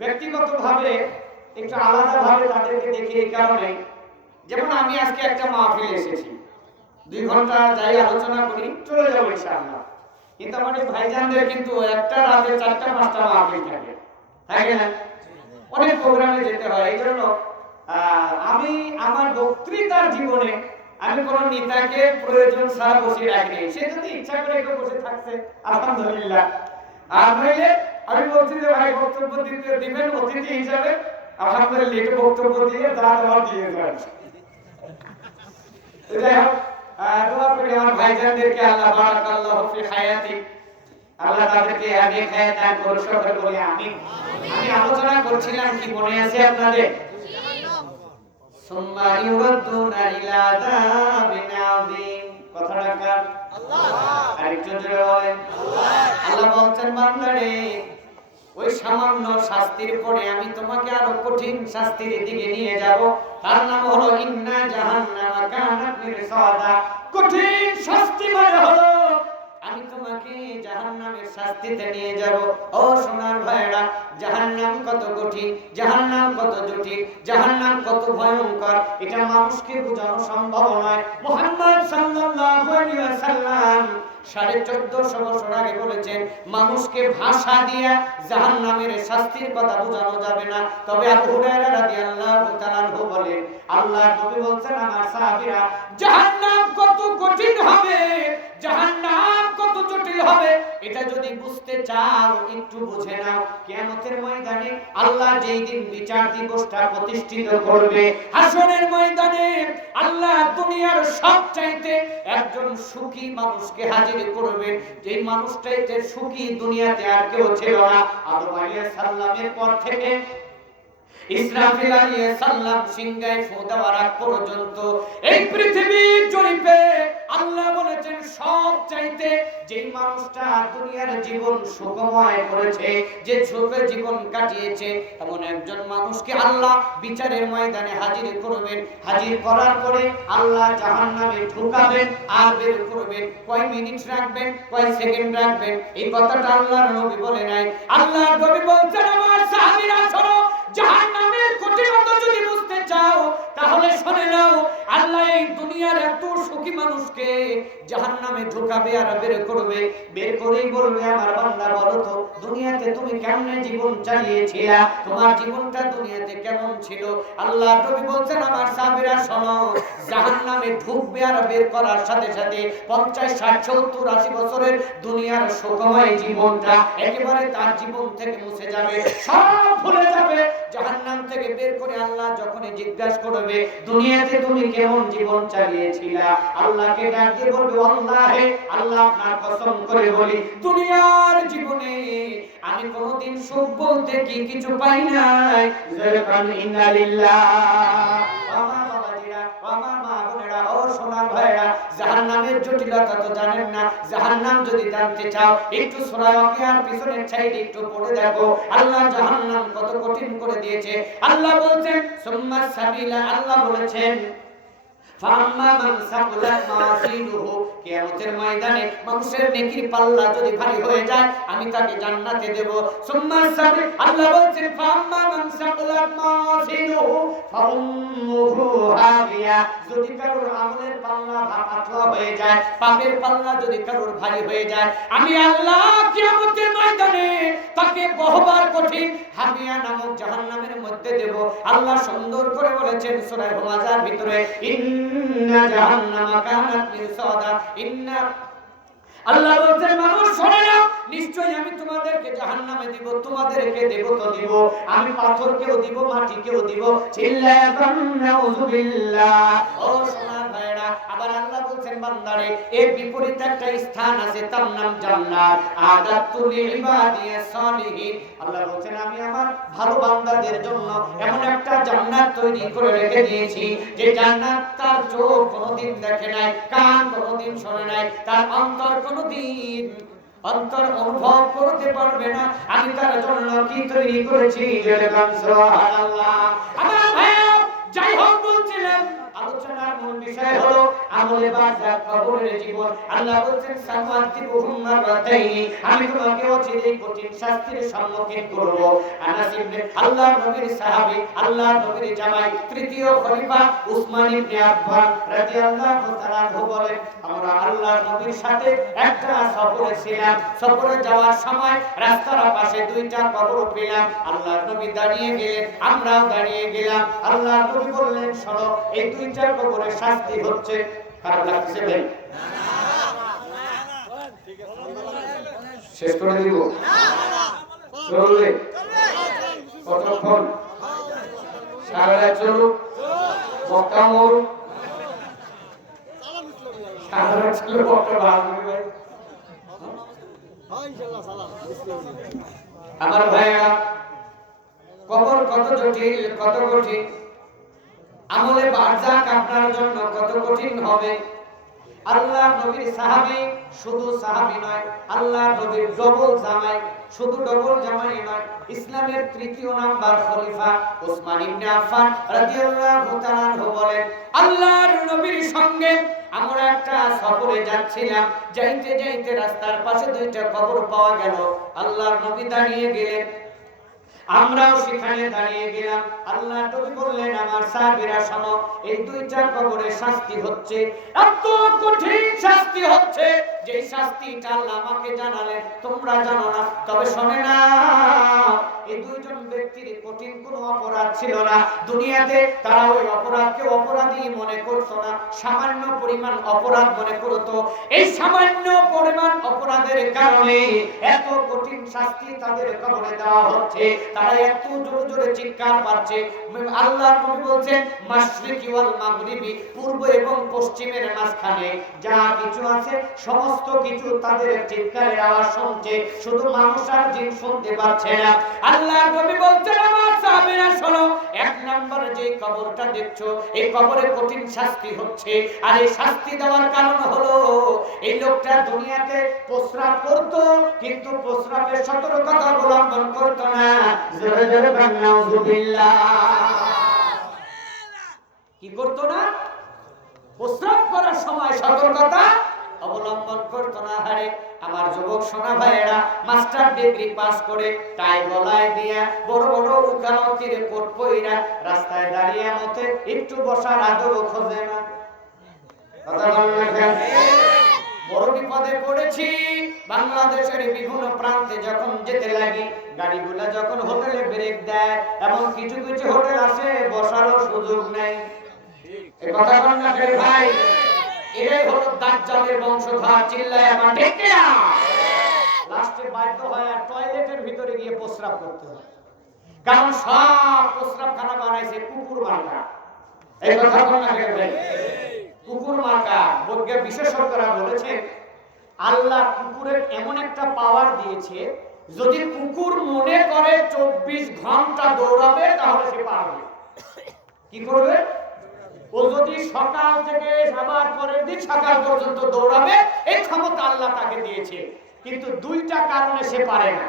ব্যক্তিগতভাবে একটু আলাদাভাবে তাদেরকে দেখি এই কারণে, যেমন আমি আজকে একটা মাহফিল এসেছি, 2 ঘন্টা যাই আলোচনা করি, চলে যাবো ইনশাআল্লাহ। কিন্তু আমাদের ভাইজানদের কিন্তু একটা রাতে 4টা-5টা মাহফিল থাকে, থাকে না? অনেক প্রোগ্রামে যেতে হয়। এই জন্য আমি আমার বক্তৃতার জীবনে আমি কোন নেতাকে প্রয়োজন ছাড়া বসিয়ে রাখিনি। সে যদি ইচ্ছা করে কেউ বসে থাকছে আলহামদুলিল্লাহ, আর নইলে আমি বলছি যে ভাই বক্তব্য দিতে দিবেন অতিথি হিসাবে, আলহামদুলিল্লাহ একটু বক্তব্য দিয়ে যা দেওয়ার দিয়ে যান। যাই হোক, দোয়া করি আমার ভাইজানদেরকে আল্লাহ বারাকাল্লাহু ফি হায়াতি, আল্লাহ তাদেরকে আগে হায়াত দান করুন, সকলে বলি আমিন। আমি আলোচনা করছিলাম কি মনে আছে আপনাদের? সুম্মা ইউরাদুনা ইলা আযাবিন আযীম। কথাটা কার? আল্লাহ। আরেকটু জোরে বলেন আল্লাহ। আল্লাহ বলছেন বান্দারে, ওই সামান্য শাস্তির পরে আমি তোমাকে আরো কঠিন শাস্তির দিকে নিয়ে যাব। তার নাম হলো ইন্না জাহান্নামা কানাত মিরসাদা। কঠিন শাস্তি মানে হলো আমি তোমাকে জাহান্নামের শাস্তিতে নিয়ে যাব। ও সোনার ভাইরা, জাহান্নাম কত কঠিন, জাহান্নাম কত জটিল, জাহান্নাম কত ভয়ঙ্কর, এটা মানুষকে বোঝানো সম্ভব নয়। মুহাম্মদ সাল্লাল্লাহু আলাইহি ওয়াসাল্লাম 1450 বছর আগে বলেছেন, মানুষকে ভাষা দিয়ে জাহান্নামের শাস্তির কথা বোঝানো যাবে না। তবে আবু হুরায়রা রাদিয়াল্লাহু তাআলা আনহু বলেন, আল্লাহর নবী বলেন আমার সাহাবীরা, জাহান্নাম কত কঠিন হবে, জাহান্নাম কত জটিল হবে, এটা যদি বুঝতে চাও একটু বুঝে নাও। কিয়ামতের ময়দানে আল্লাহ যেই দিন বিচার দিবসটা প্রতিষ্ঠিত করবে, হাসরের ময়দানে আল্লাহ আল্লাহ দুনিয়ার সবচাইতে একজন সুখী মানুষকে হাজির করবেন, যে মানুষটাইতে সুখী দুনিয়াতে আর কেউ ছিল না। আদম আলাইহিস সালামের পর থেকে ইসরাফিল আলাইহিস সালাম সিংহায় ফু দেওয়ার আগ পর্যন্ত এই পৃথিবীর জরিপে আল্লাহ বলেছেন সবচাইতে যেই মানুষটা দুনিয়ার জীবন সুখময় করেছে, যে সুখে জীবন কাটিয়েছে, এমন একজন মানুষকে আল্লাহ বিচারের ময়দানে হাজির করবেন। হাজির করার পরে আল্লাহ জাহান্নামে ঢুকাবেন আর বের করবেন। কয় মিনিট রাখবেন, কয় সেকেন্ড রাখবেন, এই কথাটা আল্লাহর নবী বলে নাই। আল্লাহর নবী বলছেন, আমার সাহাবীরা শোনো, জাহান্নামের কঠিনতা যদি বুঝতে চাও তাহলে শুনে নাও, আল্লাহ এই দুনিয়ার এত সুখী মানুষকে জাহান্নামে ঢুকাবে আর বের করবে। বের করেই বলবে, আমার বান্দা বলো তো দুনিয়াতে তুমি কেমনে জীবন চালিয়েছিলা, তোমার জীবনটা দুনিয়াতে কেমন ছিল? আল্লাহ নবী বলছেন, আমার সাহাবীরা শোনো, জাহান্নামে ঢুকবে আর বের করার সাথে সাথে 50, 60, 70, 80 বছরের দুনিয়ার সুখময় জীবনটা একেবারে তার জীবন থেকে মুছে যাবে, সব ভুলে যাবে। জাহান্নাম থেকে বের করে আল্লাহ যখনই জিজ্ঞাসা করবে, দুনিয়াতে তুমি কেমন জীবন চালিয়েছিলা, আল্লাহকে ডাক দিয়ে বলবে, আল্লাহে, আল্লাহ আপনার কসম করে বলি, দুনিয়ার জীবনে আমি কোনোদিন সুখ বলতে কি কিছু পাই নাই। যেরকম ইন্না লিল্লাহ। আমার বাবাজিরা, আমার মা বোনেরা, ও সোনার ভাইরা, জাহান্নামের জটিলতা তো জানেন না। জাহান্নাম যদি জানতে চাও একটু সূরা ওয়াকিয়ার পিছনের সাইডে একটু পড়ে দেখো, আল্লাহ জাহান্নাম কত কঠিন করে দিয়েছে। আল্লাহ বলছেন সুম্মা সাবিলা, আল্লাহ বলেছেন ফাম্মা মান সাকুলাত মাওয়াজিনুহু, কিয়ামতের ময়দানে মানুষের নেকির পাল্লা যদি ভারী হয়ে যায় আমি তাকে জান্নাতে দেব। সুম্মা সাবি, আল্লাহ বলেন ফাম্মা মান সাকুলাত মাওয়াজিনুহু ফাউম্মুহু হাবিয়া, যদি কারোর আমলের পাল্লা পাতলা হয়ে যায়, পাপের পাল্লা যদি কারোর ভারী হয়ে যায়, আমি আল্লাহ কিয়ামতের ময়দানে তাকে বহুবার কঠিন হাবিয়া নামক জাহান্নামের মধ্যে দেব। আল্লাহ সুন্দর করে বলেছেন সূরা হুমাযার ভিতরে, ইন্না জাহান্নামা কানাত মিরসাদা, ইন্না, আল্লাহ বলছেন মানুষ শোনো না, নিশ্চয়ই আমি তোমাদেরকে জাহান্নামে দিব, তোমাদেরকে দেব তো দিব, আমি পাথরকেও দিব, মাটিকেও দিব। চিল্লায়া নাউযুবিল্লাহ। ও সোনার ভাইরা, আবার আল্লাহ বলছেন বান্দারে এর বিপরীত একটা স্থান আছে, তার নাম জান্নাত। আদাতু লিইবাদিয়াস সালিহিন, আল্লাহ বলছেন আমি আমার ভালো বান্দাদের জন্য এমন একটা জান্নাত তৈরি করে রেখে দিয়েছি, যে জান্নাত তার চোখ কোনোদিন দেখে নাই, কান কোনোদিন শোনে নাই, তার অন্তর কোনোদিন অন্তর অনুভব করতে পারবে না। আমি তার জন্য কি তৈরি করেছি, যেরকম সুবহানাল্লাহ। আমার ভাইরা, যাই হোক বলছিলাম, আলোচনার মূল বিষয় হলো আমলে বারজাখ, কবরের জীবন। আল্লাহ বলেন সামাতিবুহুম মারাতাইনি, আমি তোমাকে অচিরেই কঠিন শাস্তির সম্মুখীন করব। আনাস ইবনে, আল্লাহর নবীর সাহাবী, আল্লাহর নবীর জামাই, তৃতীয় খলিফা উসমান ইবনে আফফান রাদিয়াল্লাহু তাআলা বলেন, আমরা আল্লাহর নবীর সাথে একটা সফরে ছিলাম। সফরে যাওয়ার সময় রাস্তার পাশে দুইটা কবর পেলাম। আল্লাহর নবী দাঁড়িয়ে গেলেন, আমরাও দাঁড়িয়ে গেলাম। আল্লাহর নবী বললেন, শোনো, এই দুইটা কবরের শাস্তি হচ্ছে। খারাপ লাগছে ভাই? শেষ করে দিব? চলবে কতক্ষণ? সারা রাত চলুক, মক্কা মরুক, সারা রাত চলুক, মক্কা ভাঙবে ভাই। আমার ভাইয়া, কবর কত জটিল, কত কঠিন। আমলে বারজাখ আপনার জন্য কত কঠিন হবে। আল্লাহর নবীর সাহাবী, শুধু সাহাবী নয়, আল্লাহর নবীর ডবল জামাই, শুধু ডবল জামাই নয়, ইসলামের তৃতীয় নাম্বার খলিফা উসমান ইবনে আফফান রাদিয়াল্লাহু তাআলা আনহু বলেন, আল্লাহর নবীর সঙ্গে আমরা একটা সফরে যাচ্ছিলাম। যাইতে যাইতে রাস্তার পাশে দুইটা কবর পাওয়া গেল। আল্লাহর নবী দাঁড়িয়ে গেলেন, আমরাও সেখানে দাঁড়িয়ে গেলাম। আল্লাহ নবী বললেন, আমার সাহাবীরা শোনো, এই দুইটা কবরের শাস্তি হচ্ছে এত কঠিন শাস্তি হচ্ছে, যে শাস্তিটা আল্লাহ আমাকে জানালেন, তোমরা জানো না। তবে শোনে না, এই দুইজন ব্যক্তির কঠিন কোনো অপরাধ ছিল না দুনিয়াতে। তারা ওই অপরাধকে অপরাধী অপরাধী মনে করতো না, সামান্য পরিমাণ অপরাধ মনে করতো। এই সামান্য পরিমাণ অপরাধের কারণে এত কঠিন শাস্তি তাদের কবরে দেওয়া হচ্ছে। তারা এত জোরে জোরে চিৎকার পাচ্ছে। আল্লাহর নবী বলছেন মাশরিকি ওয়াল মাগরিবি, পূর্ব এবং পশ্চিমের মাঝখানে যা কিছু আছে সমস্ত কিছু তাদের চিৎকারের আওয়াজ শুনছে, শুধু মানুষ আর জিন শুনতে পাচ্ছে না। আল্লাহর নবী বলছেন আমার সাহাবীরা শোনো, এক নম্বর যে কবরটা দেখছো এই কবরে কঠিন শাস্তি হচ্ছে। আর এই শাস্তি দেওয়ার কারণ হলো এই লোকটা দুনিয়াতে প্রস্রাব করতো, কিন্তু প্রস্রাবের সতর্কতা অবলম্বন করতো না। জোরে জোরে বলেন নাউযুবিল্লাহ। কি করতো না? প্রস্রাব করার সময় সতর্কতা অবলম্বন করতো না। হারে আমার যুবক সোনা ভাইয়েরা মাস্টার ডিগ্রি পাস করে টাই গলায় দিয়া বড় বড় উকালতির কোট পইরা রাস্তায় দাঁড়িয়ে মতে একটু বসার আদরও খোঁজে না। কথা বলেন না? বড় বিপদে পড়েছি। বাংলাদেশের বিভিন্ন প্রান্তে যখন যেতে লাগি, গাড়িগুলা যখন হোটেলে ব্রেক দেয়, এমন কিছু কিছু হোটেল আছে বসারও সুযোগ নেই। এই কথা বলেন না ভাই? এরাই হলো দাজ্জালের বংশধর। চিল্লায় আমার ঠিক কিনা? লাস্টে বাধ্য হয় আর টয়লেটের ভিতরে গিয়ে প্রস্রাব করতে হয়, কারণ সব প্রস্রাবখানা বানাইছে কুকুর মার্কা। এই কথা বলেন না ভাই? কুকুর মার্কা। বৈজ্ঞানিক বিশেষজ্ঞরা বলেছে আল্লাহ কুকুরের এমন একটা পাওয়ার দিয়েছে, যদি কুকুর মনে করে 24 ঘন্টা দৌড়াবে তাহলে সে পারবে। কি করবে? ও যদি সকাল থেকে আবার পরের দিন সকাল পর্যন্ত দৌড়াবে, এই ক্ষমতা আল্লাহ তাকে দিয়েছে। কিন্তু দুইটা কারণে সে পারে না।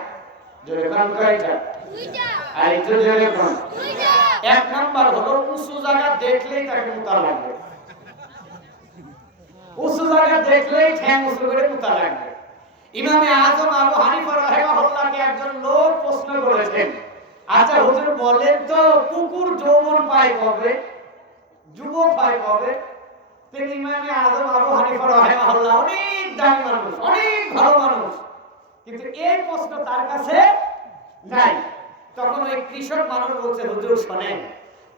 জোরে কোন কয়টা? দুইটা। আর একটু জোরে কোন? দুইটা। এক নাম্বার হলো উঁচু জায়গা দেখলেই তাকে মুতা লাগবে। উঁচু জায়গা দেখলেই ঠ্যাং উঁচু করে মুতা লাগবে। ইমামে আজম আবু হানিফা রাহিমাহুল্লাহকে একজন লোক প্রশ্ন করেছেন, আচ্ছা হুজুর বলেন তো কুকুর যৌবন পায় কবে, যুবক পায় কবে? তিনি ইমামে আজম আবু হানিফা রাহিমাহুল্লাহ অনেক দামি মানুষ, অনেক ভালো মানুষ, কিন্তু এই প্রশ্ন তার কাছে নাই। তখন ওই কৃষক মানুষ বলছে হুজুর শোনেন,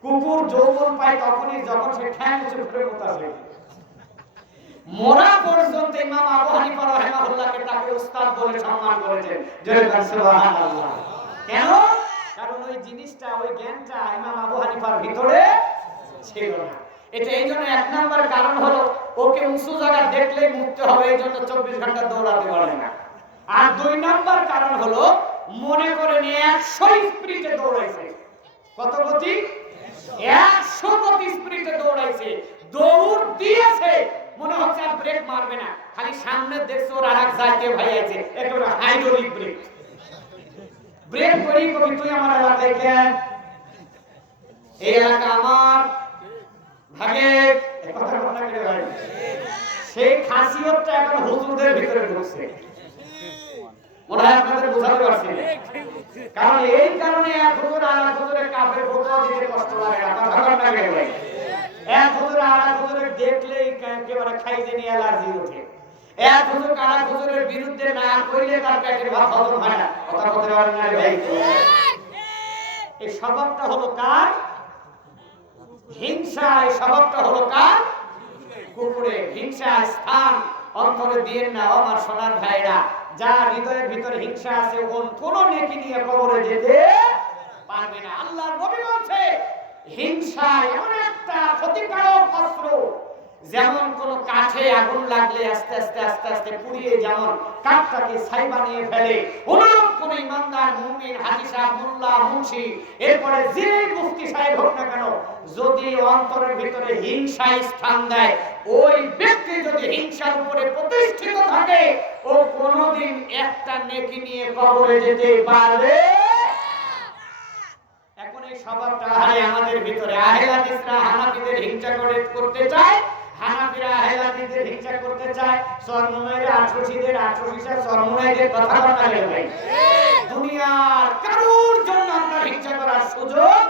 কুকুর যৌবন পায় তখনই যখন সে ঠ্যাং উঁচু করে মুতা শেখে। মরা পর্যন্ত ইমাম আবু হানিফা রাহিমাহুল্লাহকে তাকে উস্তাদ বলে সম্মান করেছেন। জয় সুবহানাল্লাহ। কেন? কারণ ওই জিনিসটা, ওই জ্ঞানটা ইমাম আবু হানিফার ভিতরে ছিল না। এটা এইজন্য এক নাম্বার কারণ হলো ওকে উঁচু জায়গা দেখলেই মুক্তি হবে, এইজন্য 24 ঘন্টা দৌড়াতে পারে না। আর দুই নাম্বার কারণ হলো মনে করে নিয়ে 100 স্পিডে দৌড়াইছে। কত গতি? 100 গতি স্পিডে দৌড়াইছে, দৌড় দিয়েছে, মনে হচ্ছে আর ব্রেক মারবে না, খালি সামনে দেখছে ওর আরেক যাইতে ভাই আছে, একেবারে হাইড্রোলিক ব্রেক। ব্রেক করি কবি তুই আমার এলাকায় কেন? এই এলাকা আমার ভাগে। কথা কথা করে ভাই, সেই খাসিয়তটা এখন হুজুরদের ভিতরে ঢুকছে। মনে হয় আপনাদের বোঝাতে পারছি না। কারণ এই কারণে এক হুজুর আর এক হুজুরের কাপড়ে ফতোয়া দিতে কষ্ট লাগে। কথা কথা করে ভাই, এক হুজুর আর এক হুজুরের দেখলেই একেবারে খাইতে নিয়ে অ্যালার্জি ওঠে। এক হুজুর আর এক হুজুরের বিরুদ্ধে না কইলে তার পেটের ভাত হজম হয় না। কথা বলতে পারেন না ভাই? এই স্বভাবটা হলো কার? হিংসা। এই স্বভাবটা হলো কার? কুকুরে। হিংসা স্থান অন্তরে দিয়ে না আমার সোনার ভাইরা। যার হৃদয়ের ভিতরে হিংসা আছে কোন নেকি নিয়ে কবরে যেতে পারবে না। আল্লাহর নবী বলছে হিংসা এমন একটা ক্ষতিকারক অস্ত্র, যেমন কোন কাঠে আগুন লাগলে আস্তে আস্তে আস্তে আস্তে পুড়িয়ে যেমন কাঠটাকে ছাই বানিয়ে ফেলে, অনুরূপ কোন ইমানদার মুমিন, হাজী সাহেব, মোল্লা, মুন্সি, এরপরে যে মুফতি সাহেব হোক না কেন, যদি অন্তরের ভিতরে হিংসা স্থান দেয়, ওই ব্যক্তি যদি হিংসার উপরে প্রতিষ্ঠিত থাকে, ও কোনোদিন একটা নেকি নিয়ে কবরে যেতে পারবে। এখন এই স্বভাবটা আমাদের ভিতরে। আহলে হাদিসরা হানাফিদের হিংসা করতে চায়, হানাফিরা আহলে হাদিসদের হিংসা করতে চায়, চরমনাইদের আটরশিদের আটরশিরা চরমনাইদের কথা বলা গেল ভাই। দুনিয়ার কারোর জন্য আপনার হিংসা করার সুযোগ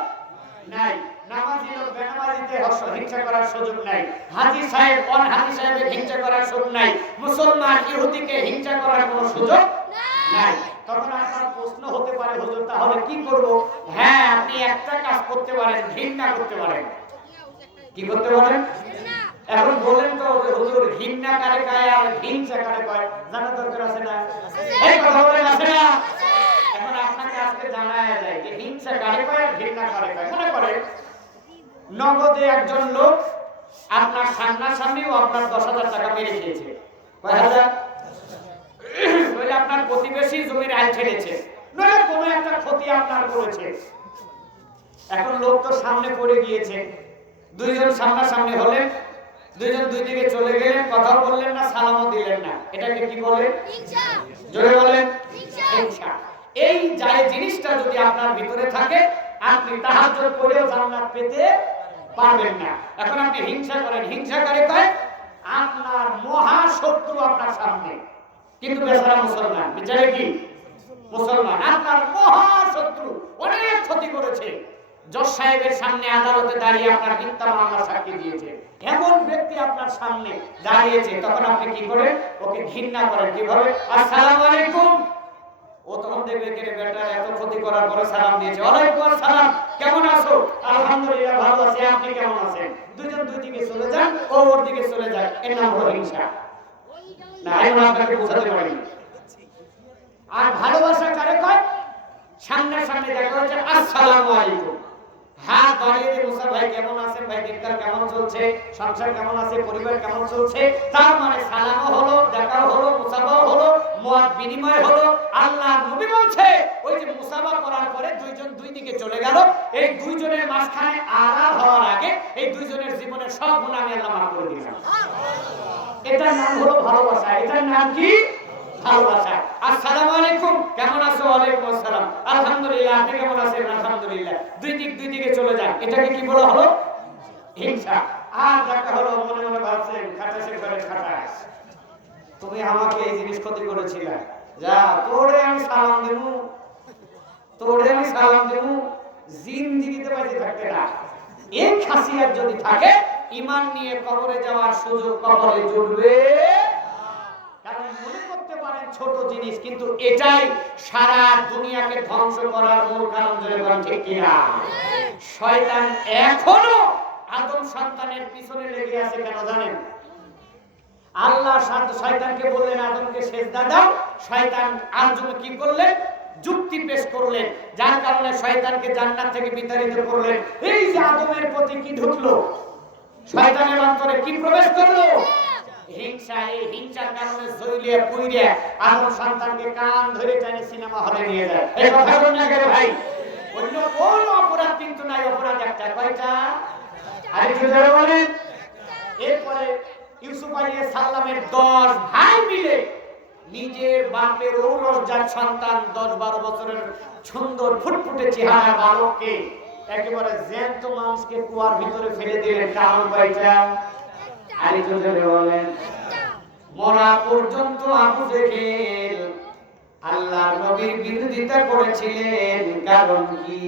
নাই। নামাজি লোক বেনামাজিতে হিংসা করার সুযোগ নাই। হাজী সাহেব অন হাজী সাহেবের হিংসা করার সুযোগ নাই। মুসলমান ইহুদিকে হিংসা করার কোনো সুযোগ নাই। তখন আপনার প্রশ্ন হতে পারে হুজুর তাহলে কি করব? হ্যাঁ, আপনি একটা কাজ করতে পারেন, ঘৃণা করতে পারেন। কি করতে বলেন? এখন বলেন তো যে হুজুর ঘৃণা কারে কয় আর হিংসা কারে কয়, জানা দরকার আছে না? এই কথা বলেন, আছে না? এখন আপনাকে আজকে জানায়া যায় যে হিংসা কারে কয় আর ঘৃণা কারে কয়। মনে করে নগদে একজন লোক আপনার সামনাসামনিও আপনার 10,000 টাকা মেরে খেয়েছে। কয় হাজার? নইলে আপনার প্রতিবেশী জমির আইল ছেড়েছে, নইলে কোনো একটা ক্ষতি আপনার করেছে। এখন লোক তো সামনে পড়ে গিয়েছে, দুইজন সামনাসামনি হলেন, দুইজন দুই দিকে চলে গেলেন, কথাও বললেন না, সালামও দিলেন না। এটাকে কি বলে? হিংসা। জোরে বলেন, হিংসা। এই যায় জিনিসটা যদি আপনার ভিতরে থাকে, আপনি তাহাজ্জুদ করেও জান্নাত পেতে পারবেন না। এখন আপনি হিংসা করেন, হিংসা করে কয় আপনার মহা শত্রু আপনার সামনে, কিন্তু বেচারা মুসলমান, বিচারে কি মুসলমান, আপনার মহা শত্রু, অনেক ক্ষতি করেছে, জজ সাহেবের সামনে আদালতে দাঁড়িয়ে আপনার মিথ্যা মামলা সাক্ষী দিয়েছে, এমন ব্যক্তি আপনার সামনে দাঁড়িয়েছে, তখন আপনি কি করেন? ওকে ঘৃণা করেন। কিভাবে? আসসালামু আলাইকুম। ও তখন দেখবে কে বেটা এত ক্ষতি করার পরে সালাম দিয়েছে, ওয়ালাইকুম আসসালাম, কেমন আছো? আলহামদুলিল্লাহ ভালো আছি, আপনি কেমন আছেন? দুইজন দুই দিকে চলে যান, ও ওর দিকে চলে যায়, এর নাম হলো হিংসা। না, আমি আপনাকে বোঝাতে পারি। আর ভালোবাসা কারে কয়? সামনে দেখা হচ্ছে, আসসালামু আলাইকুম, হাত বাড়িয়ে দিয়ে মুসা ভাই কেমন আছেন, ভাই দিনকাল কেমন চলছে, সংসার কেমন আছে, পরিবার কেমন চলছে, তার মানে সালামও হলো, দেখাও হলো, মুসাফাও হলো, মত বিনিময় হলো। আল্লাহর নবী বলছে ওই যে মুসাফা করার পরে দুইজন দুই দিকে চলে গেল, এই দুইজনের মাঝখানে আড়াল হওয়ার আগে এই দুইজনের জীবনের সব গুনাহ আমি আল্লাহ মাফ করে দিলাম। এটার নাম হলো ভালোবাসা। এটার নাম কি? ভালোবাসা। আসসালামু আলাইকুম, কেমন আছো? ওয়ালাইকুম আসসালাম, আলহামদুলিল্লাহ, আপনি কেমন আছেন? আলহামদুলিল্লাহ। দুই দিকে চলে যান, এটাকে কি বলা হলো? হিংসা। আর দেখা হলো মনে মনে ভাবছেন খাটাসের ঘরে খাটাস, তুমি আমাকে এই জিনিস ক্ষতি করেছিলে, যা তোরে আমি সালাম দেবো, জিন্দেগিতে বেঁচে থাকতে না। এই খাসিয়াত যদি থাকে, ঈমান নিয়ে কবরে যাওয়ার সুযোগ কবরে জুটবে। কারণ মনে করতে পারেন ছোট জিনিস, কিন্তু এটাই সারা দুনিয়াকে ধ্বংস করার মূল কারণ। ঠিক কিনা? শয়তান এখনো আদম সন্তানের পিছনে লেগে আছে, কেন জানেন? আল্লাহ শয়তানকে বললেন আদমকে সেজদা দাও, শয়তান আরজুকে কি করলেন? যুক্তি পেশ করলেন, যার কারণে শয়তানকে জান্নাত থেকে বিতাড়িত করলেন। এই যে আদমের প্রতি কি ঢুকলো? শয়তানের অন্তরে কি প্রবেশ করলো? হিংসা। এই হিংসার কারণে জ্বলিয়ে পুড়িয়ে আদম সন্তানকে কান ধরে টেনে সিনেমা হলে নিয়ে যায়। এই কথা বল না কেন ভাই? অন্য কোন অপরাধ কিন্তু নাই, অপরাধ একটা। কয়টা? আরে কি ধরে বলেন? এরপরে ইউসুফ আলাইহিস সালামের 10 ভাই মিলে নিজের বাপের ঔরসজাত সন্তান 10-12 বছরের সুন্দর ফুটফুটে চেহারা বালককে একেবারে জ্যান্ত মানুষকে কুয়ার ভিতরে ফেলে দিলেন। কারণ কয়টা? আরে কি ধরে বলেন? মরা পর্যন্ত আবু জেহেল আল্লাহর নবীর বিরোধিতা করেছিলেন। কারণ কি?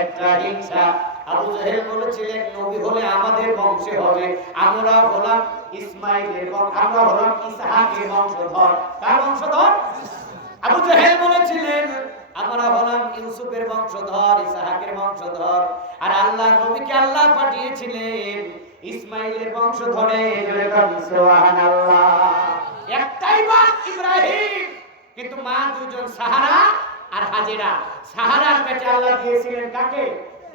একটা হিংসা। আবু জেহেল বলেছিলেন নবী হলে আমাদের বংশে হবে, আমরা হলাম ইসমাইলের বংশ, আমরা হলাম ইসহাকের বংশধর। কার বংশধর? আবু জেহেল বলেছিলেন আমরা হলাম ইউসুফের বংশধর, ইসহাকের বংশধর। আর আল্লাহর নবীকে আল্লাহ পাঠিয়েছিলেন ইসমাইলের বংশধরে। সুবহানাল্লাহ। একটাই বাপ ইব্রাহিম, কিন্তু মা দুজন, সাহারা আর হাজেরা। সাহারার পেটে আল্লাহ দিয়েছিলেন কাকে?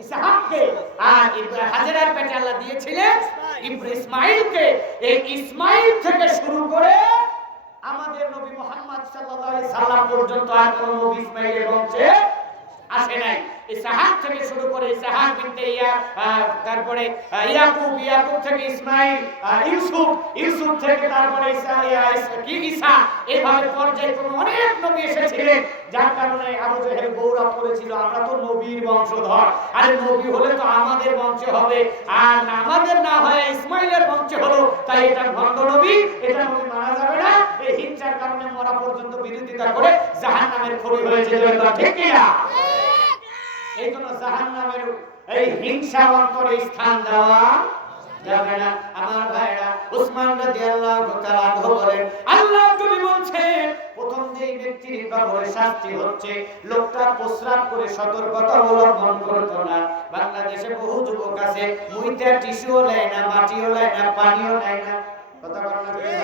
ইসহাককে। আর হাজেরার পেটে আল্লাহ দিয়েছিলেন ইসমাইলকে। এই ইসমাইল থেকে শুরু করে আমাদের নবী মুহাম্মদ সাল্লাল্লাহু আলাইহি সাল্লাম পর্যন্ত আর কোন নবী ইসমাইলের বংশে আসে নাই। ইসহাক থেকে শুরু করে ইসহাক বিনতে তারপরে ইয়াকুব থেকে ইসমাইল, ইউসুফ থেকে তারপরে ঈসা, এইভাবে পর্যায়ক্রমে অনেক নবী এসেছিলেন। যার কারণে আবু জেহেল গৌরব করেছিল আমরা তো নবীর বংশধর। আরে নবী হলে তো আমাদের বংশে হবে, আর আমাদের না হয় ইসমাইলের বংশে হলো, তাই এটা ভণ্ড নবী, এটা নবী মানা যাবে না। এই হিংসার কারণে মরা পর্যন্ত বিরোধিতা করে জাহান্নামের খড়ি হয়েছে। ঠিক কিনা? এই জন্য জাহান্নামের এই হিংসা অন্তরে স্থান দেওয়া যাবে না। আমার ভাইরা, উসমান রাদিয়াল্লাহু তাআলা বলেন আল্লাহ তুমি বলছেন প্রথম মধ্যে এই ব্যক্তির কবরে শাস্তি হচ্ছে। লোকটা প্রস্রাব করে সতর্কতা অবলম্বন করতো না। বাংলাদেশে বহু যুবক আছে মুইতে টিস্যুও নেয় না, মাটিও নেয় না, পানিও নেয় না। কথা বলেন না?